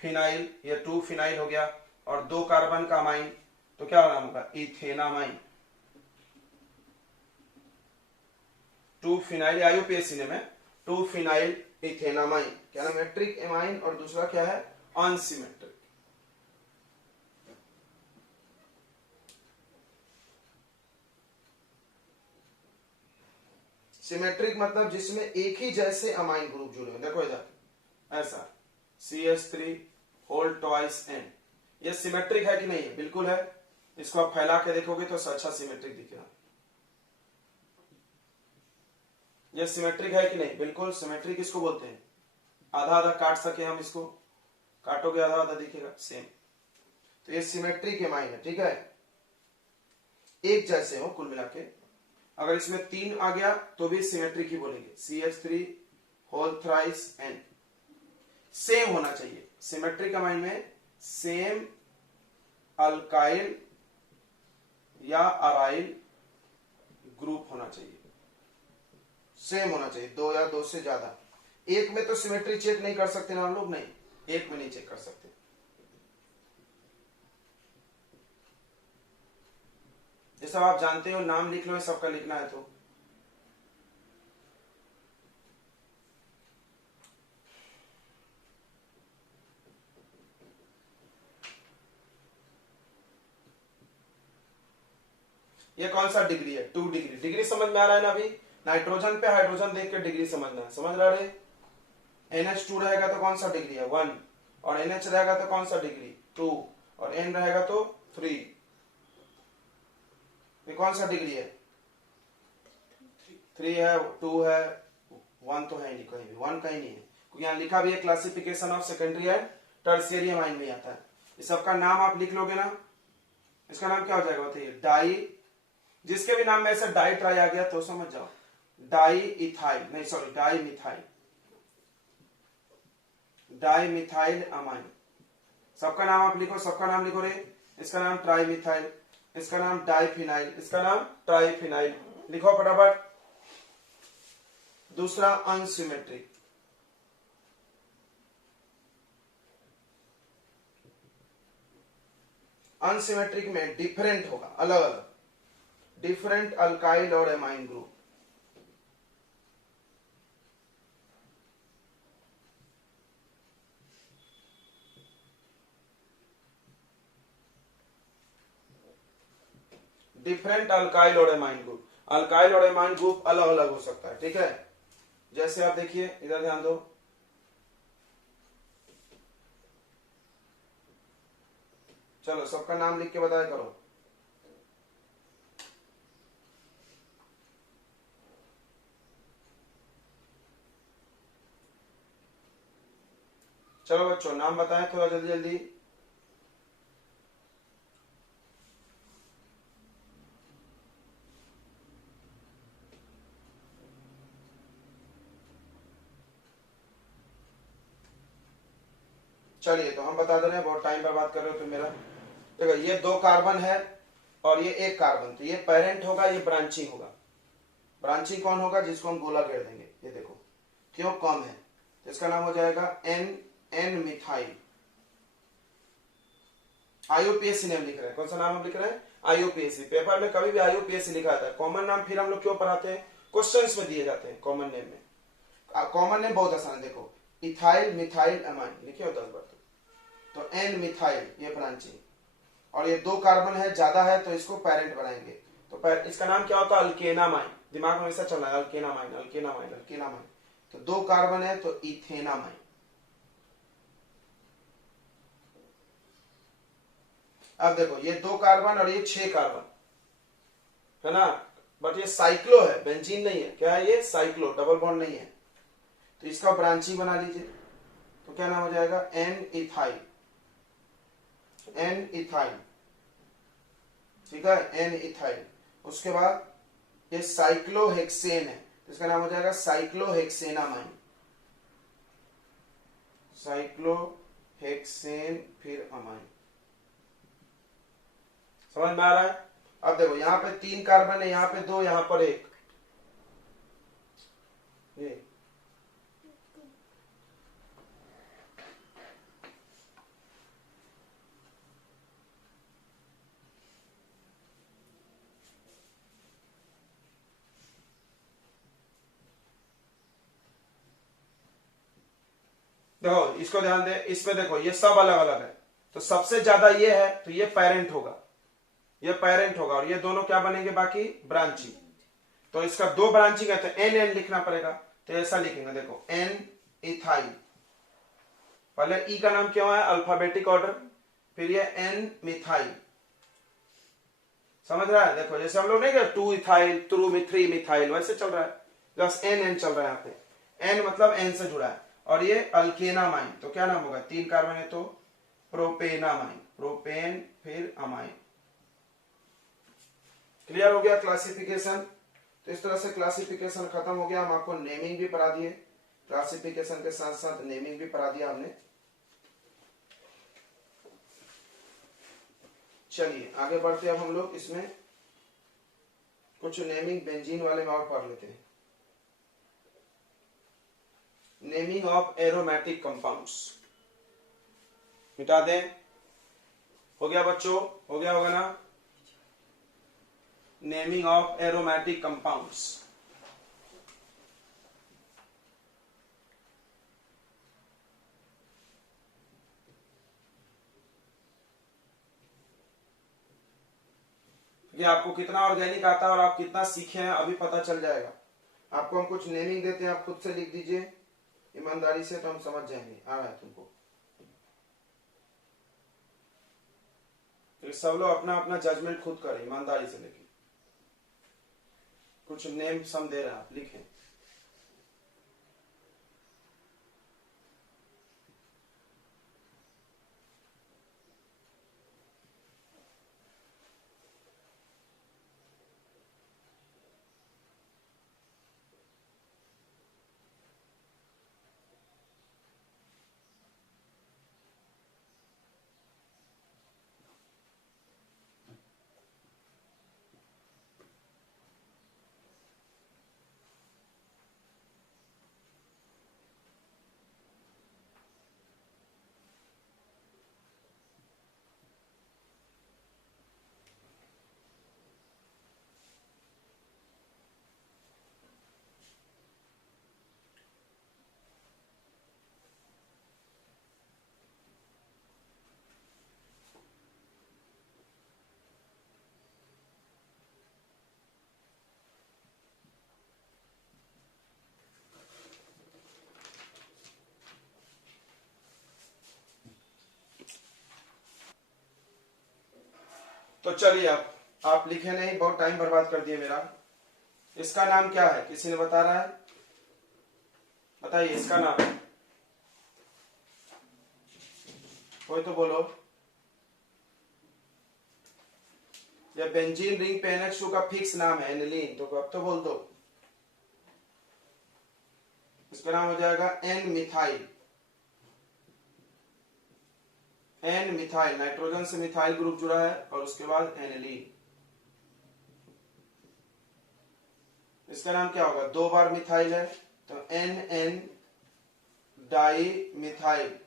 फिनाइल, ये 2 फिनाइल हो गया, और 2 कार्बन का अमाइन, तो क्या नाम होगा, इथेनामाइन। 2 फिनाइल, आईयूपीएसी ने में 2 फिनाइल इथेनामाइन, क्या नाम, मेट्रिक एमाइन, और दूसरा क्या है, अनसिमेट्रिक। सिमेट्रिक मतलब जिसमें एक ही जैसे अमाइन ग्रुप जुड़े हैं, देखो इधर ऐसा CH3 होल ट्वाइस N, ये सिमेट्रिक है कि नहीं है, बिल्कुल है। इसको आप फैला के देखोगे तो अच्छा सिमेट्रिक दिखेगा। ये सिमेट्रिक है कि नहीं, बिल्कुल सिमेट्रिक इसको बोलते हैं। आधा आधा काट सके हम इसको, काटोगे आधा आधा दिखेगा सेम, तो ये सिमेट्रिक एमाइन है, ठीक है, एक जैसे हो कुल मिला के। अगर इसमें 3 आ गया तो भी सिमेट्रिक ही बोलेंगे, CH3 whole thrice N, same होना चाहिए। सिमेट्रिक अमाइन में सेम अल्काइल या अराइल ग्रुप होना चाहिए, सेम होना चाहिए, 2 या 2 से ज्यादा। एक में तो सिमेट्री चेक नहीं कर सकते ना हम लोग, नहीं, एक में नहीं चेक कर सकते। ये सब आप जानते हो, नाम लिख लो, सबका लिखना है तो। ये कौन सा डिग्री है, 2 डिग्री। डिग्री समझ में आ रहा है ना, अभी नाइट्रोजन पे हाइड्रोजन देख के डिग्री समझना है, समझ रहे। NH2 रहेगा तो कौन सा डिग्री है, 1, और NH रहेगा तो कौन सा डिग्री, 2, और N रहेगा तो 3। ये कौन सा डिग्री है, 3 है, 2 है, 1 तो है नहीं, कहीं भी 1 कहीं नहीं है, क्योंकि यहाँ लिखा भी है classification of secondary and tertiary amine में आता है। इस सबका नाम आप लिख लोगे ना, इसका नाम क्या हो जाएगा बताइए, डाई, जिसके भी नाम में ऐसा डाई ट्राई आ गया तो समझ जाओ, डाई इथाइल, नहीं sorry, di methyl, di methyl amine. सबका नाम आप लिखो, सबका नाम लिखो रे। इसका नाम ट्राई मिथाइल, इसका नाम डाइफिनाइल, इसका नाम ट्राइफिनाइल, लिखो फटाफट। दूसरा अनसिमेट्रिक, अनसिमेट्रिक में डिफरेंट होगा, अलग अलग, डिफरेंट अल्काइल और एमाइन ग्रुप। डिफरेंट अल्काइल और एमाइन ग्रुप, अल्काइल और एमाइन ग्रुप अलग अलग हो सकता है, ठीक है। जैसे आप देखिए इधर ध्यान दो, चलो सबका नाम लिख के बताया करो। चलो बच्चों नाम बताएं थोड़ा जल्दी जल्दी। चलिए तो हम बता दे रहे हैं, बहुत टाइम पर बात कर रहे हो तुम मेरा। देखो ये 2 कार्बन है और ये 1 कार्बन, तो ये पेरेंट होगा, ये ब्रांचिंग होगा। ब्रांचिंग कौन होगा, जिसको हम गोला घेर देंगे, ये देखो क्यों कम है, तो इसका नाम हो जाएगा एन मिथाइल। आईयूपीएसी नेम लिख रहे हैं, कौन सा नाम हम लिख रहे हैं, आईयूपीएसी। पेपर में कभी भी आईयूपीएसी लिखा आता है, कॉमन नाम फिर हम लोग क्यों पढ़ाते हैं, क्वेश्चंस में दिए जाते हैं कॉमन नेम में। कॉमन नेम बहुत आसान है, देखो इथाइल मिथाइल अमाइन लिखे हो 10 बार, तो एन मिथाइल ये ब्रांचिंग, और ये 2 कार्बन है ज्यादा है तो इसको पेरेंट बनाएंगे, तो इसका नाम क्या होता है, अल्केनामाइन। दिमाग में ऐसा चल रहा है, अल्केनामाइन अल्केनामाइन अल्केनामाइन, तो 2 कार्बन है तो इथेनामाइन। अब देखो ये 2 कार्बन और ये 6 कार्बन है ना, बट ये साइक्लो है, बेंजीन नहीं है, क्या है ये, साइक्लो, डबल बॉन्ड नहीं है, तो इसका ब्रांचिंग बना लीजिए, तो क्या नाम हो जाएगा, एन इथाइल, एन इथाइल, ठीक है, एन इथाइल। उसके बाद ये साइक्लोहेक्सेन है, तो इसका नाम हो जाएगा साइक्लोहेक्सेनामाइन, साइक्लोहेक्सेन फिर अमाइन। समझ में आ रहा है। अब देखो यहां पे 3 कार्बन है, यहां पे 2, यहां पर 1, ये देखो इसको ध्यान दे, इसमें देखो ये सब अलग अलग है, तो सबसे ज्यादा ये है तो ये पेरेंट होगा, ये पेरेंट होगा, और ये दोनों क्या बनेंगे बाकी ब्रांचिंग। तो इसका दो ब्रांचिंग है तो एन एन लिखना पड़ेगा, तो ऐसा लिखेंगे देखो एन इथाइल, पहले ई का नाम क्यों है अल्फाबेटिक ऑर्डर, फिर ये एन मिथाइल, समझ रहा है। देखो जैसे हम लोग नहीं गए 2 इथाइल 3 मिथाइल, वैसे चल रहा है, बस एन एन चल रहा है यहाँ पे, एन मतलब एन से जुड़ा है। और ये अल्केनामाइन, तो क्या नाम होगा 3 कार्बन है तो प्रोपेनामाइन, प्रोपेन फिर अमाइन। क्लियर हो गया क्लासिफिकेशन। तो इस तरह से क्लासिफिकेशन खत्म हो गया, हम आपको नेमिंग भी पढ़ा दिए, क्लासिफिकेशन के साथ साथ नेमिंग भी पढ़ा दिया हमने। चलिए आगे बढ़ते हैं, अब हम लोग इसमें कुछ नेमिंग बेंजीन वाले में और पढ़ लेते हैं। नेमिंग ऑफ एरोमेटिक कंपाउंड्स मिटा दें, हो गया बच्चों, हो गया होगा ना। नेमिंग ऑफ एरोमेटिक कंपाउंड्स, ये आपको कितना ऑर्गेनिक आता है और आप कितना सीखे हैं अभी पता चल जाएगा। आपको हम कुछ नेमिंग देते हैं, आप खुद से लिख दीजिए ईमानदारी से, तो हम समझ जाएंगे आ रहा है तुमको। तो सब लोग अपना अपना जजमेंट खुद करें, ईमानदारी से लिखें। कुछ नेम सम दे रहे हैं आप लिखें। तो चलिए आप लिखे नहीं, बहुत टाइम बर्बाद कर दिए मेरा। इसका नाम क्या है, किसी ने बता रहा है, बताइए इसका नाम, कोई तो बोलो। ये बेंजीन रिंग पे NH2 का फिक्स नाम है एनिलीन, तो अब तो बोल दो। इसका नाम हो जाएगा N methyl, N methyl, nitrogen से मिथाइल ग्रुप जुड़ा है और उसके बाद एनिलीन। इसका नाम क्या होगा, 2 बार मिथाइल है तो एन एन डाई मिथाइल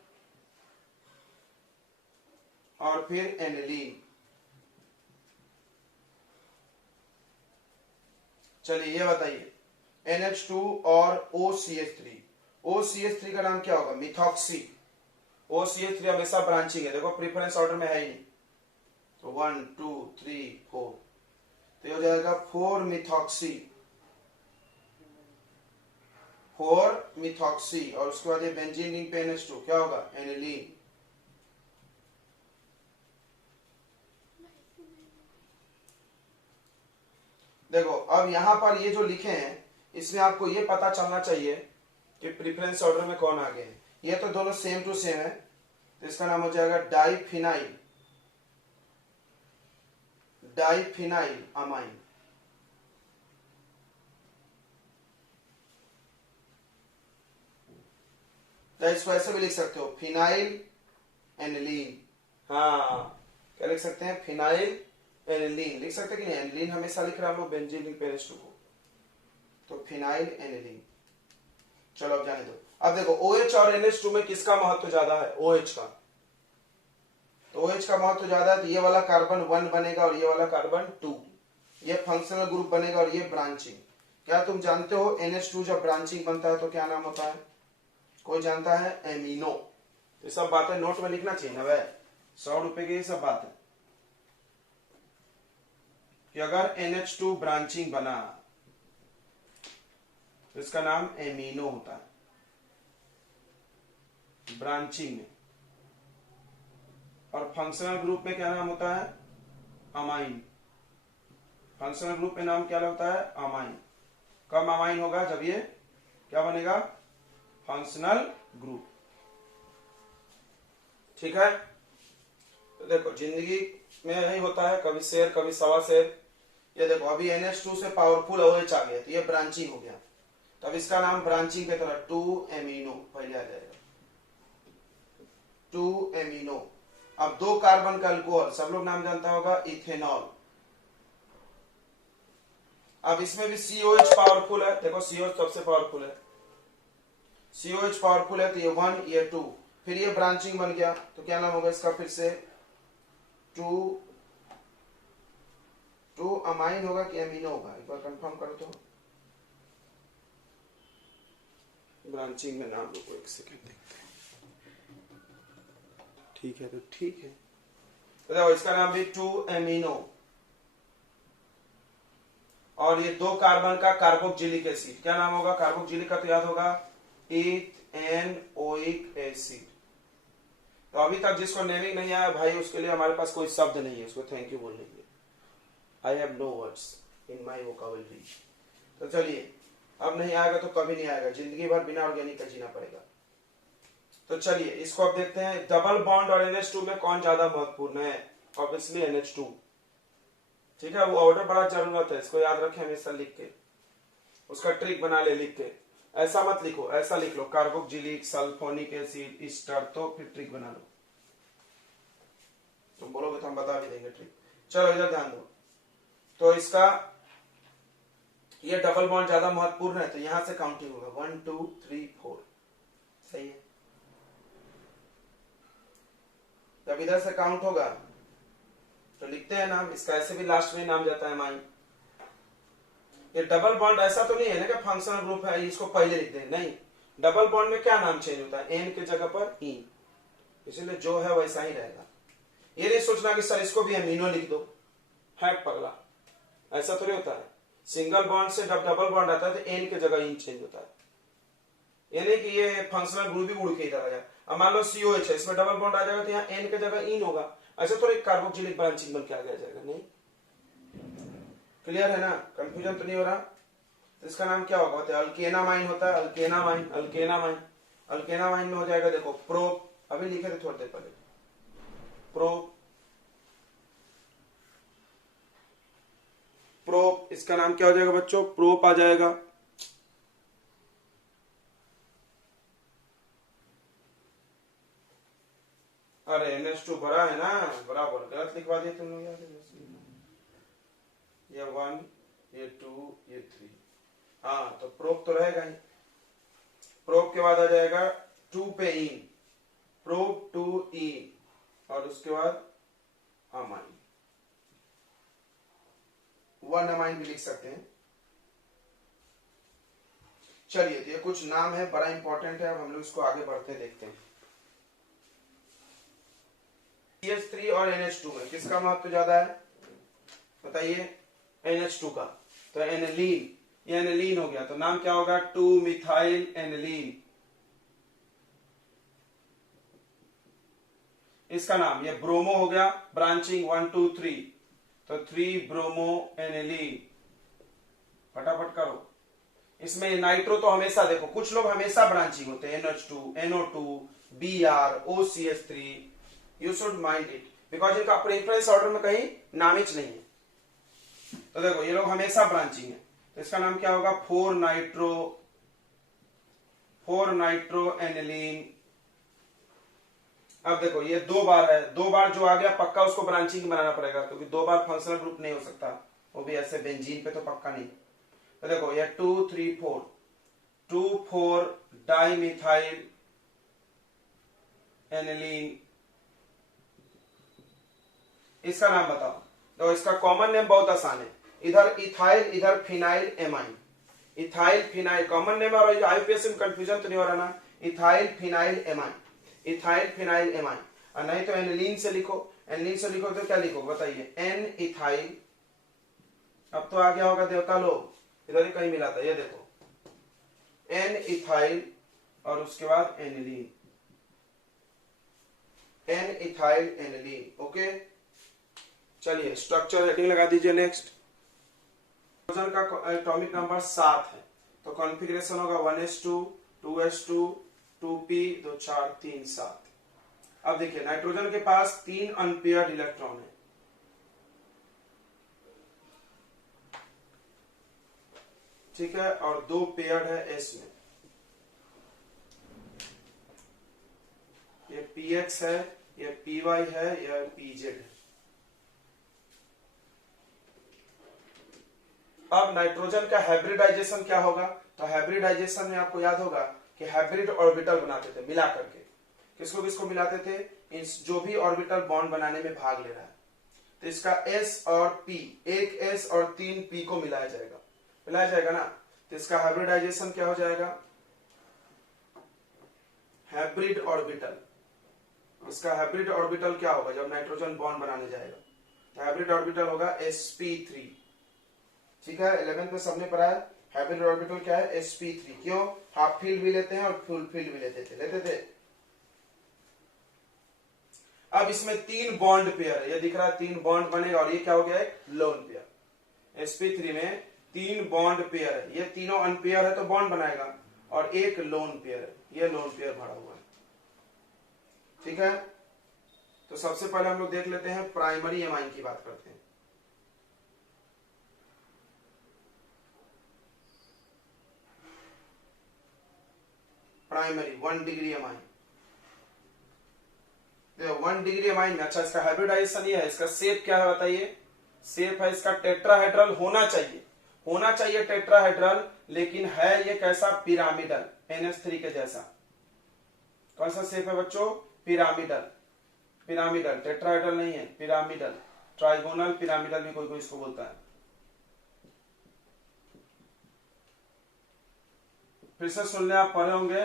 और फिर एनिलीन। चलिए ये बताइए NH2 और OCH3, OCH3 का नाम क्या होगा मिथॉक्सी, OCH3 हमेशा ब्रांचिंग है, देखो प्रीफरेंस ऑर्डर में है ही नहीं, तो 1 2 3 4, तो ये हो जाएगा 4 मिथॉक्सी, 4 मिथॉक्सी, और उसके बाद ये बेंजीन रिंग पे NH2 क्या होगा एनिलीन। देखो अब यहां पर ये जो लिखे हैं इसमें आपको ये पता चलना चाहिए कि प्रीफरेंस ऑर्डर में कौन आगे है। ये तो दोनों सेम टू सेम है, तो इसका नाम हो जाएगा डाइफिनाइल, डाइफिनाइल अमाइन। तो इसको ऐसे भी लिख सकते हो फिनाइल एनिलीन, हाँ क्या लिख सकते हैं फिनाइल एनिलीन लिख सकते हैं कि नहीं, एनिलीन हमेशा लिख रहा हम लोग बेंजीन रिंग पे NH2 को, तो फिनाइल एनिलीन। चलो अब जाने दो। अब देखो OH और NH2 में किसका महत्व ज्यादा है, OH का, तो OH का महत्व ज्यादा है, तो ये वाला कार्बन 1 बनेगा और ये वाला कार्बन 2, ये फंक्शनल ग्रुप बनेगा और ये ब्रांचिंग। क्या तुम जानते हो NH2 जब ब्रांचिंग बनता है तो क्या नाम होता है, कोई जानता है? एमिनो। ये सब बातें नोट में लिखना चाहिए ना भाई, 100 रुपए की ये सब बात है कि अगर NH2 ब्रांचिंग बना तो इसका नाम एमिनो होता है ब्रांचिंग में, और फंक्शनल ग्रुप में क्या नाम होता है? अमाइन। फंक्शनल ग्रुप में नाम क्या होता है? अमाइन। कब अमाइन होगा? जब ये क्या बनेगा? Functional group. ठीक है, तो देखो जिंदगी में यही होता है, कभी शेर कभी सवा शेर। ये देखो अभी NH2 से पावरफुल OH आ गया तो ये ब्रांचिंग हो गया, तो अब इसका नाम ब्रांचिंग की तरह 2 एमिनो पहले आ जाएगा, 2 एमिनो। अब 2 कार्बन का अल्कोहल सब लोग नाम जानता होगा, इथेनॉल। अब इसमें भी COH पावरफुल है, देखो COH सबसे पावरफुल है, COH पावरफुल है, तो ये 1 ये 2, फिर ये ब्रांचिंग बन गया, तो क्या नाम होगा इसका? फिर से 2 अमाइन होगा कि एमिनो होगा? एक बार कंफर्म करो तो। ब्रांचिंग में नाम लोगों, एक सेकंड देखते हैं। ठीक है, तो ठीक है, तो देखो इसका नाम भी 2 एमिनो, और ये 2 कार्बन का कार्बोक्सिलिक एसिड, क्या नाम होगा? कार्बोक्सिलिक का तो याद होगा, इथेनोइक एसिड। तो अभी तक जिसको नेमिंग नहीं आया भाई, उसके लिए हमारे पास कोई शब्द नहीं है उसको थैंक यू बोलने के लिए। I have no words in my vocabulary. तो चलिए, अब नहीं आएगा तो कभी नहीं आएगा, जिंदगी भर बिना ऑर्गेनिक का जीना पड़ेगा। तो चलिए इसको अब देखते हैं, डबल बॉन्ड और NH2 में कौन ज्यादा महत्वपूर्ण है? Obviously NH2। ठीक है, वो ऑर्डर बड़ा जरूरत है, इसको याद रखें हमेशा लिख के, उसका ट्रिक बना ले लिख के। ऐसा मत लिखो, ऐसा लिख लो, कार्बोक्सिलिक, सल्फोनिक एसिड, ईस्टर, तो फिर ट्रिक बना लो। तुम बोलोगे तो हम बता भी देंगे ट्रिक। चलो इधर ध्यान दो, तो इसका ये डबल बॉन्ड ज्यादा महत्वपूर्ण है, तो यहां से काउंटिंग होगा 1 2 3 4, सही है। जब इधर से काउंट होगा तो लिखते हैं नाम, इसका ऐसे भी लास्ट में नाम जाता है अमाइन। ये डबल बॉन्ड ऐसा तो नहीं है ना कि फंक्शनल ग्रुप है इसको पहले लिखते हैं, नहीं, डबल बॉन्ड में क्या नाम चेंज होता है? एन के जगह पर इन, इसलिए जो है वैसा ही रहेगा। ये नहीं सोचना कि सर इसको भी एमिनो लिख दो, है पगला, ऐसा थोड़ी होता है। सिंगल बॉन्ड से जब डबल बॉन्ड आता है तो एन के जगह इन चेंज होता है, ये नहीं कि ये फंक्शनल ग्रुप भी उड़ के इधर आ जाए। अब मान लो COH है, इसमें डबल बॉन्ड आ जाएगा तो यहाँ एन के जगह इन होगा, ऐसा थोड़ी कार्बोक्सिलिक ब्रांचिंग बन के आ जाएगा, नहीं। क्लियर है ना? कंफ्यूजन तो नहीं हो रहा? तो इसका नाम क्या होगा? बताइए, अल्केनामाइन होता है, अल्केनामाइन, अल्केनामाइन, अल्केनामाइन में हो जाएगा, देखो प्रोप, अभी लिखे थे थोड़ी देर पहले, प्रोप, प्रोप, इसका नाम क्या हो जाएगा बच्चों? प्रोप आ जाएगा। अरे NH2 बड़ा है ना, बराबर गलत लिखवा दिया तुम लोग यार, ये 1 ये 2 ये 3, हाँ तो प्रोप तो रहेगा ही। प्रोप के बाद आ जाएगा 2 पे इन, प्रोप 2 इन, और उसके बाद अमाइन, 1 अमाइन भी लिख सकते हैं। चलिए, तो ये कुछ नाम है, बड़ा इंपॉर्टेंट है, अब हम लोग इसको आगे बढ़ते देखते हैं। CH3 और NH2 में किसका महत्व ज्यादा है? बताइए। NH2 का, तो एनिलीन, ये एनिलीन हो गया, तो नाम क्या होगा? 2 मिथाइल एनिलीन। इसका नाम ये ब्रोमो हो गया, ब्रांचिंग 1 2 3, तो 3 ब्रोमो एनिलीन। फटाफट करो। इसमें नाइट्रो तो हमेशा, देखो कुछ लोग हमेशा ब्रांचिंग होते हैं, NH2, NO2, Br, OCH3, you should mind it, because इनका प्रेफरेंस ऑर्डर में कहीं नामिच नहीं है। तो देखो ये लोग हमेशा ब्रांचिंग है, तो इसका नाम क्या होगा? 4 नाइट्रो एनिलीन। अब देखो ये 2 बार है, 2 बार जो आ गया पक्का उसको ब्रांचिंग बनाना पड़ेगा, क्योंकि 2 बार फंक्शनल ग्रुप नहीं हो सकता, वो भी ऐसे बेंजीन पे तो पक्का नहीं। तो देखो ये 2 3 4, 2 4 डाइमिथाइल एनिलीन, इसका नाम बताओ। तो इसका कॉमन नेम बहुत आसान है, इधर इथाइल इधर phenyl amine, ethyl phenyl common name, और आईपीएस में कंफ्यूजन तो नहीं हो रहा ना? Ethyl phenyl amine, ethyl phenyl amine. और नहीं तो एनिलीन से लिखो, एनिलीन से लिखो तो क्या लिखो बताइए, एन इथाइल, अब तो आ गया होगा देवता लोग, इधर ही कहीं मिला था, ये देखो एन इथाइल और उसके बाद aniline, N ethyl aniline. Okay, चलिए स्ट्रक्चर हेडिंग लगा दीजिए। नेक्स्ट, नाइट्रोजन का एटॉमिक नंबर 7 है, तो कॉन्फ़िगरेशन होगा 1s2 2s2 2p 2 4 3 7। अब देखिए नाइट्रोजन के पास 3 अनपेयर्ड इलेक्ट्रॉन है, ठीक है, और 2 पेयर्ड है s में। ये px है, ये py है, यह pz है। अब नाइट्रोजन का हाइब्रिडाइजेशन क्या होगा, तो हाइब्रिडाइजेशन में आपको याद होगा कि हाइब्रिड ऑर्बिटल बनाते थे मिला करके। किसको किसको मिलाते थे, जो भी ऑर्बिटल बॉन्ड बनाने में भाग ले रहा है, तो इसका s और p, एक s और 3 p को मिलाया जाएगा ना, तो इसका हाइब्रिडाइजेशन क्या हो जाएगा, हाइब्रिड ऑर्बिटल। इसका हाइब्रिड ऑर्बिटल क्या होगा जब नाइट्रोजन बॉन्ड बनाने जाएगा, तो हाइब्रिड ऑर्बिटल होगा sp3, ठीक है। 11th में सबने पढ़ा है हाइब्रिड ऑर्बिटल क्या है, sp3। क्यों, हाफ फील्ड भी लेते हैं और फुल फील्ड भी लेते थे। अब इसमें 3 बॉन्ड पेयर है, ये दिख रहा है 3 बॉन्ड बनेगा, और ये क्या हो गया, एक लोन पेयर। sp3 में 3 बॉन्ड पेयर है, ये तीनों अनपेयर है तो बॉन्ड बनाएगा, और एक लोन पेयर है, ये लोन पेयर भरा हुआ है, ठीक है। तो सबसे पहले हम लोग देख लेते हैं प्राइमरी एमाइन की बात करते हैं। Primary 1 degree amine, 1 degree amine में, अच्छा इसका हाइब्रिडाइजेशन ये है, इसका शेप क्या है बताइए, शेप है इसका टेट्राहेड्रल होना चाहिए टेट्राहेड्रल, लेकिन है ये कैसा, पिरामिडल, NH3 के जैसा। कौन सा शेप है बच्चों, पिरामिडल, टेट्राहेड्रल नहीं है, पिरामिडल, ट्राइगोनल पिरामिडल भी कोई इसको बोलता है। फिर से सुन ले, आप पढ़े होंगे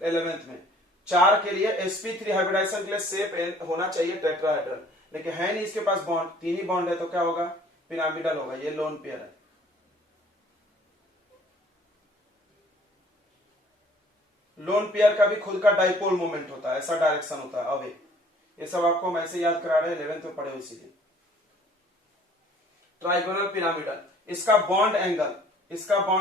11th में, 4 के लिए sp3 हाइब्रिडाइजेशन के लिए शेप होना चाहिए टेट्राहेड्रल, लेकिन है नहीं इसके पास बॉन्ड, 3 ही बॉन्ड है, तो क्या होगा, पिरामिडल होगा, ये लोन पेयर है। लोन पेयर का भी खुद का डाइपोल मोमेंट होता है, ऐसा डायरेक्शन होता है। अब ये सब आपको हम ऐसे याद करा रहे हैं, 11th में पढ़े हो इसीलिए। ट्राइगोनल पिरामिडल, इसका बॉन्ड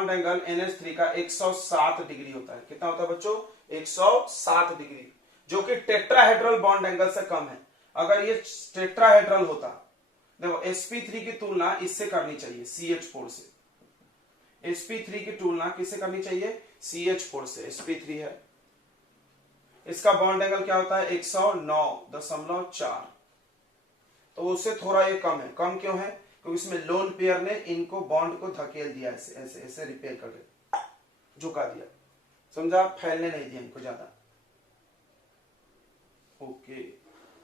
एंगल NH3 का 107 डिग्री होता है। कितना होता है बच्चों, 107 डिग्री, जो कि टेट्राहेड्रल बॉन्ड एंगल से कम है। अगर ये टेट्राहेड्रल होता, देखो sp3 की तुलना इससे करनी चाहिए, CH4 से। sp3 की तुलना किससे करनी चाहिए, CH4 से। sp3 है, इसका बॉन्ड एंगल क्या होता है, 109.4, तो उससे थोड़ा ये कम है। कम क्यों है, क्योंकि इसमें लोन पेयर ने इनको बॉन्ड को धकेल दिया, ऐसे रिपेयर करके झुका दिया, समझा, फैलने नहीं दिया इनको ज्यादा। ओके,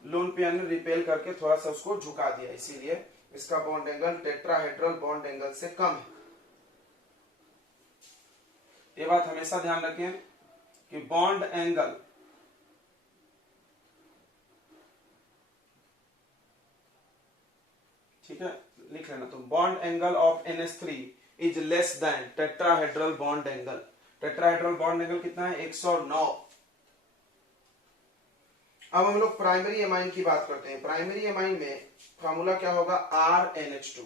लोन पेयर ने रिपेल करके थोड़ा सा उसको झुका दिया, इसीलिए इसका bond angle tetrahedral bond angle से कम है। ये बात हमेशा ध्यान रखें कि बॉन्ड एंगल ठीक है, लिख लेना, तो bond angle of NH3 is less than tetrahedral bond angle. Tetrahedral bond angle कितना है, 109। अब हम लोग प्राइमरी एमाइन की बात करते हैं। प्राइमरी एमाइन में फार्मूला क्या होगा, RNH2।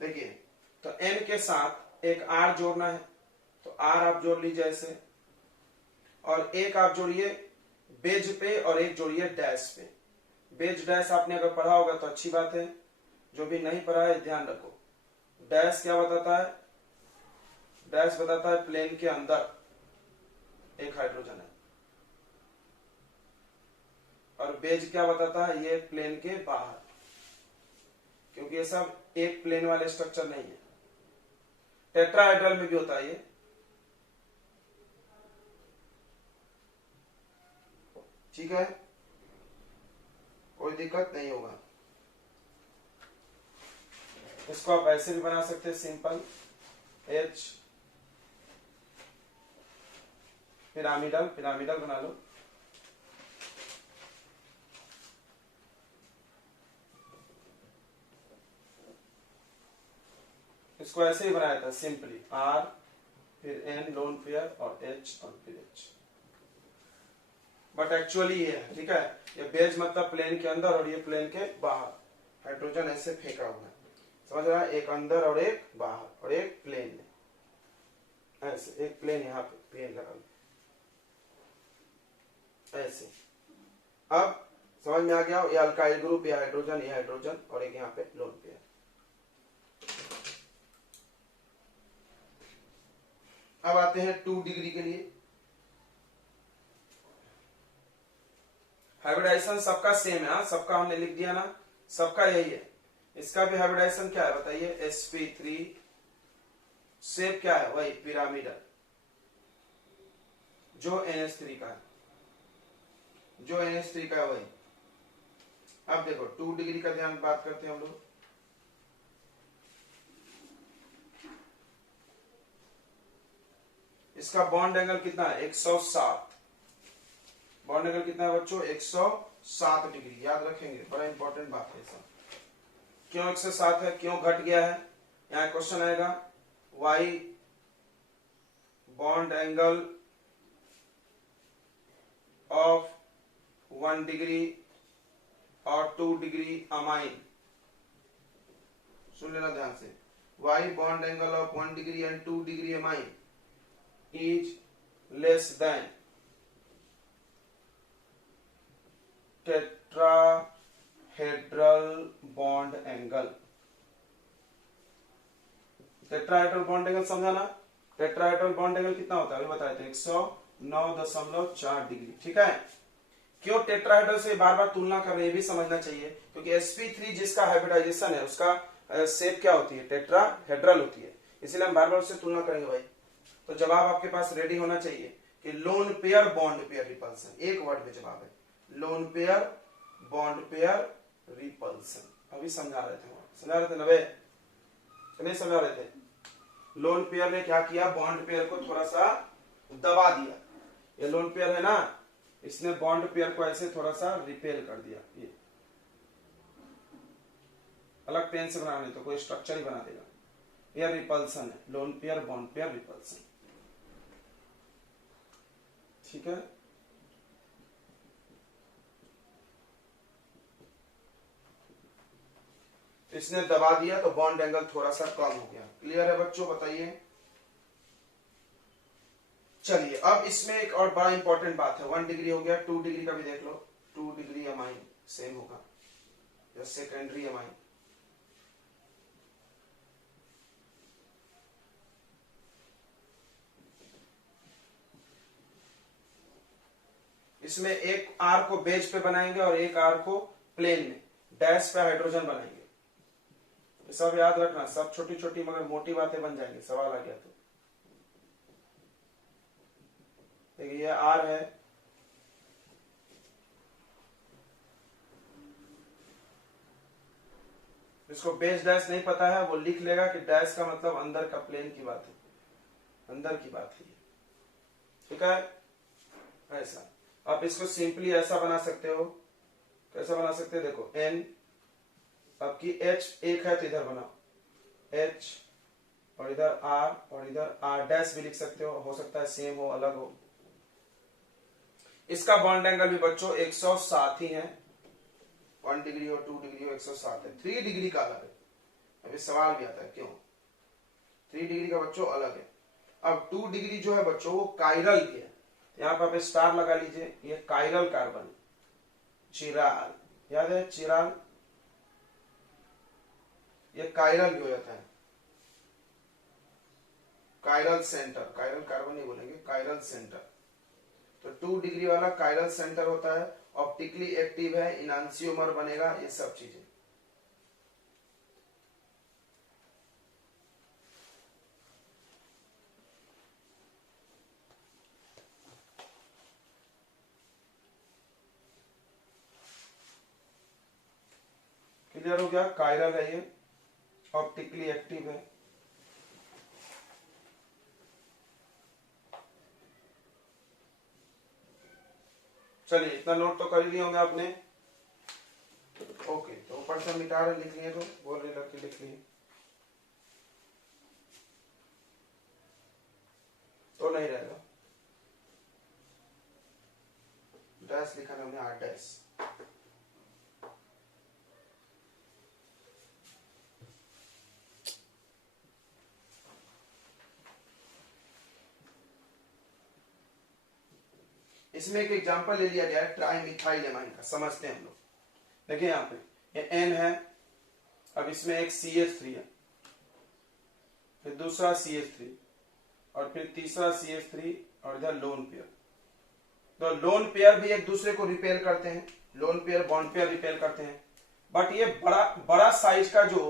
देखिए, तो N के साथ एक R जोड़ना है, तो R आप जोड़ लीजिए ऐसे, और एक आप जोड़िए बेज पे और एक जोड़िए डैश पे। बेज डैश आपने अगर पढ़ा होगा तो अच्छी बात है, जो भी नहीं पढ़ा है ध्यान रखो। डैश क्या बताता है, डैश बताता है प्लेन के अंदर एक हाइड्रोजन है, और बेज क्या बताता है, ये प्लेन के बाहर, क्योंकि ये सब एक प्लेन वाले स्ट्रक्चर नहीं है। टेट्राहेड्रल में भी होता है ये, ठीक है, कोई दिक्कत नहीं होगा। इसको आप ऐसे भी बना सकते हैं, सिंपल H पिरामिडल, पिरामिडल बना लो। इसको ऐसे ही बनाया था सिंपली, R फिर N लोन पेयर और H और फिर H, बट एक्चुअली ये है, ठीक है। ये बेज मतलब प्लेन के अंदर और ये प्लेन के बाहर, हाइड्रोजन ऐसे फेंका हुआ है, समझ रहा है, एक अंदर और एक बाहर और एक प्लेन में, ऐसे एक प्लेन यहाँ पे प्लेन लगा ऐसे। अब समझ में आ गया, ये अल्काइल ग्रुप, ये हाइड्रोजन और एक यहाँ पे लोन पेयर। अब आते हैं 2 डिग्री के लिए। हाइब्रिडाइजेशन सबका सेम है, सबका हमने लिख दिया ना, सबका यही है। इसका भी हाइब्रिडाइजेशन क्या है बताइए, sp3, शेप क्या है, वही पिरामिडल, जो NH3 का है, जो NH3 का है वही। अब देखो 2 डिग्री का ध्यान बात करते हैं हम लोग। इसका बॉन्ड एंगल कितना है, 107। बॉन्ड एंगल कितना है बच्चों, 107 डिग्री, याद रखेंगे, बड़ा इंपॉर्टेंट बात है सब। क्यों 107 है, क्यों घट गया है, यहाँ क्वेश्चन आएगा। Why bond angle of 1 degree और 2 डिग्री अमाइन, सुन लेना ध्यान से, why bond angle of 1 degree and 2 degree amine is less than tetrahedral bond angle। Tetrahedral bond angle समझा ना, टेट्राहेड्रल बॉन्ड एंगल कितना होता है अभी बताए थे, 109.4 डिग्री, ठीक है। क्यों टेट्राहेड्रल से बार बार तुलना कर रहे हैं, ये भी समझना चाहिए, क्योंकि sp3 जिसका हाइब्रिडाइजेशन है उसका शेप क्या होती है, टेट्राहेड्रल होती है, इसलिए हम बार बार उससे तुलना करेंगे भाई। तो जवाब आपके पास रेडी होना चाहिए कि lone pair bond pair repulsion, एक वर्ड में जवाब है, lone pair bond pair repulsion. अभी समझा रहे थे नवे, नहीं समझा रहे थे। लोन पेयर ने क्या किया, बॉन्ड पेयर को थोड़ा सा दबा दिया, ये लोन पेयर है ना, इसने बॉन्ड पेयर को ऐसे थोड़ा सा रिपेल कर दिया, ये अलग पेन से बनाने तो कोई स्ट्रक्चर ही बना देगा, यह रिपल्सन है, lone pair bond pair repulsion, ठीक है। इसने दबा दिया तो बॉन्ड एंगल थोड़ा सा कम हो गया, क्लियर है बच्चों, बताइए। चलिए अब इसमें एक और बड़ा इंपॉर्टेंट बात है, 1 डिग्री हो गया, 2 डिग्री का भी देख लो, 2 डिग्री अमाइन सेम होगा, या सेकेंडरी अमाइन। इसमें एक आर को बेज पे बनाएंगे और एक आर को प्लेन में, डैश पे हाइड्रोजन बनाएंगे। सब याद रखना, सब छोटी छोटी मगर मोटी बातें बन जाएंगी, सवाल आ गया तो। देखिए ये आर है, जिसको बेस डैश नहीं पता है वो लिख लेगा कि डैश का मतलब अंदर का प्लेन की बात है, अंदर की बात है, ठीक है। ऐसा आप इसको सिंपली ऐसा बना सकते हो, कैसा बना सकते हो, देखो n, आपकी h एक है तो इधर बनाओ h, और इधर r, और इधर r डैश भी लिख सकते हो सकता है सेम हो अलग हो। इसका बॉन्ड एंगल भी बच्चों 107 ही है, 1 डिग्री और 2 डिग्री और 107 है, 3 डिग्री का अलग है। अभी सवाल भी आता है क्यों 3 डिग्री का बच्चों अलग है। अब 2 डिग्री जो है बच्चों वो कायरल की है, यहाँ पर आप स्टार लगा लीजिए, ये कायरल कार्बन, चिराल, याद है चिराल, ये कायरल भी हो जाता है, कायरल सेंटर, कायरल कार्बन नहीं बोलेंगे, कायरल सेंटर। तो 2 डिग्री वाला कायरल सेंटर होता है, ऑप्टिकली एक्टिव है, इनांसियोमर बनेगा, ये सब चीजें। क्लियर हो गया, कायरल है ये, ऑप्टिकली एक्टिव है। चलिए इतना नोट तो कर ही लिए होंगे आपने। ओके, तो ऊपर से मिटा रहे लिख लिए, तो बोल रहे लड़के लिख लिए तो नहीं रहेगा। डैश लिखा है हमने, आर डैश। इसमें एक एग्जांपल ले लिया गया है ट्राई मिथाइल एमाइन का, समझते हैं हम लोग। देखिए यहाँ पे ये N है, अब इसमें एक CH3 है, फिर दूसरा CH3 और फिर तीसरा CH3 और इधर लोन पेयर। तो लोन पेयर भी एक दूसरे को रिपेल करते हैं, lone pair bond pair repel करते हैं। बट ये बड़ा साइज का जो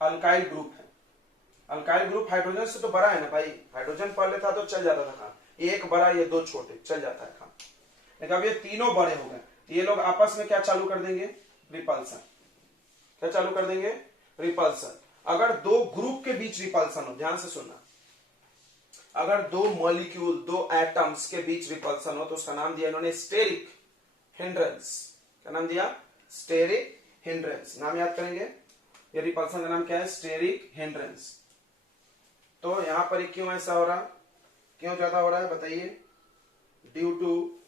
अल्काइल ग्रुप है, अल्काइल ग्रुप हाइड्रोजन से तो बड़ा है ना भाई, हाइड्रोजन पहले था तो चल जाता था काम, एक बड़ा ये दो छोटे, चल जाता है काम। लेकिन अब ये तीनों बड़े हो गए, ये लोग आपस में क्या चालू कर देंगे, रिपल्सन। क्या चालू कर देंगे, रिपल्सन। अगर दो ग्रुप के बीच रिपल्सन हो, ध्यान से सुनना, अगर दो मॉलिक्यूल, दो एटम्स के बीच रिपल्सन हो तो उसका नाम दिया इन्होंने स्टेरिक हिंड्रेंस। क्या नाम दिया, स्टेरिक हिंड्रेंस। नाम याद करेंगे, ये रिपल्सन का नाम क्या है, स्टेरिक हिंड्रेंस। तो यहां पर क्यों ऐसा हो रहा, क्यों ज्यादा हो रहा है बताइए, due to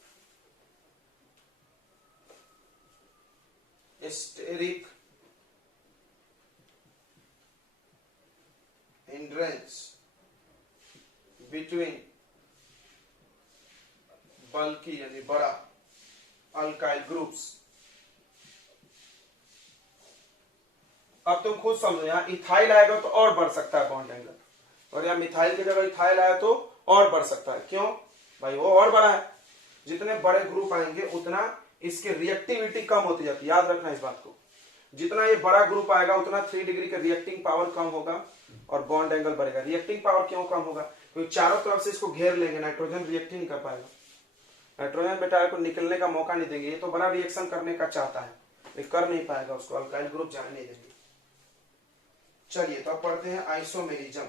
steric hindrance between बल्कि यानी बड़ा अल्काइल ग्रुप्स। अब तुम खुद समझो, यहां इथाइल आएगा तो और बढ़ सकता है बॉन्ड एंगल, और यहां मिथाइल की जगह इथाइल आया तो और बढ़ सकता है। क्यों भाई, वो और बड़ा है, जितने बड़े ग्रुप आएंगे उतना इसकी रिएक्टिविटी कम होती जाती है, याद रखना इस बात को। जितना ये बड़ा ग्रुप आएगा उतना 3 डिग्री का रिएक्टिंग पावर कम होगा और बॉन्ड एंगल बढ़ेगा। रिएक्टिंग पावर क्यों कम होगा, क्योंकि चारों तरफ से इसको घेर लेंगे, नाइट्रोजन रिएक्टिंग नहीं कर पाएगा, नाइट्रोजन बेटा को निकलने का मौका नहीं देंगे। ये तो बड़ा रिएक्शन करने का चाहता है, लेकिन कर नहीं पाएगा, उसको अल्काइल ग्रुप जाने नहीं देंगे। चलिए तो अब पढ़ते हैं आइसोमेरिज्म।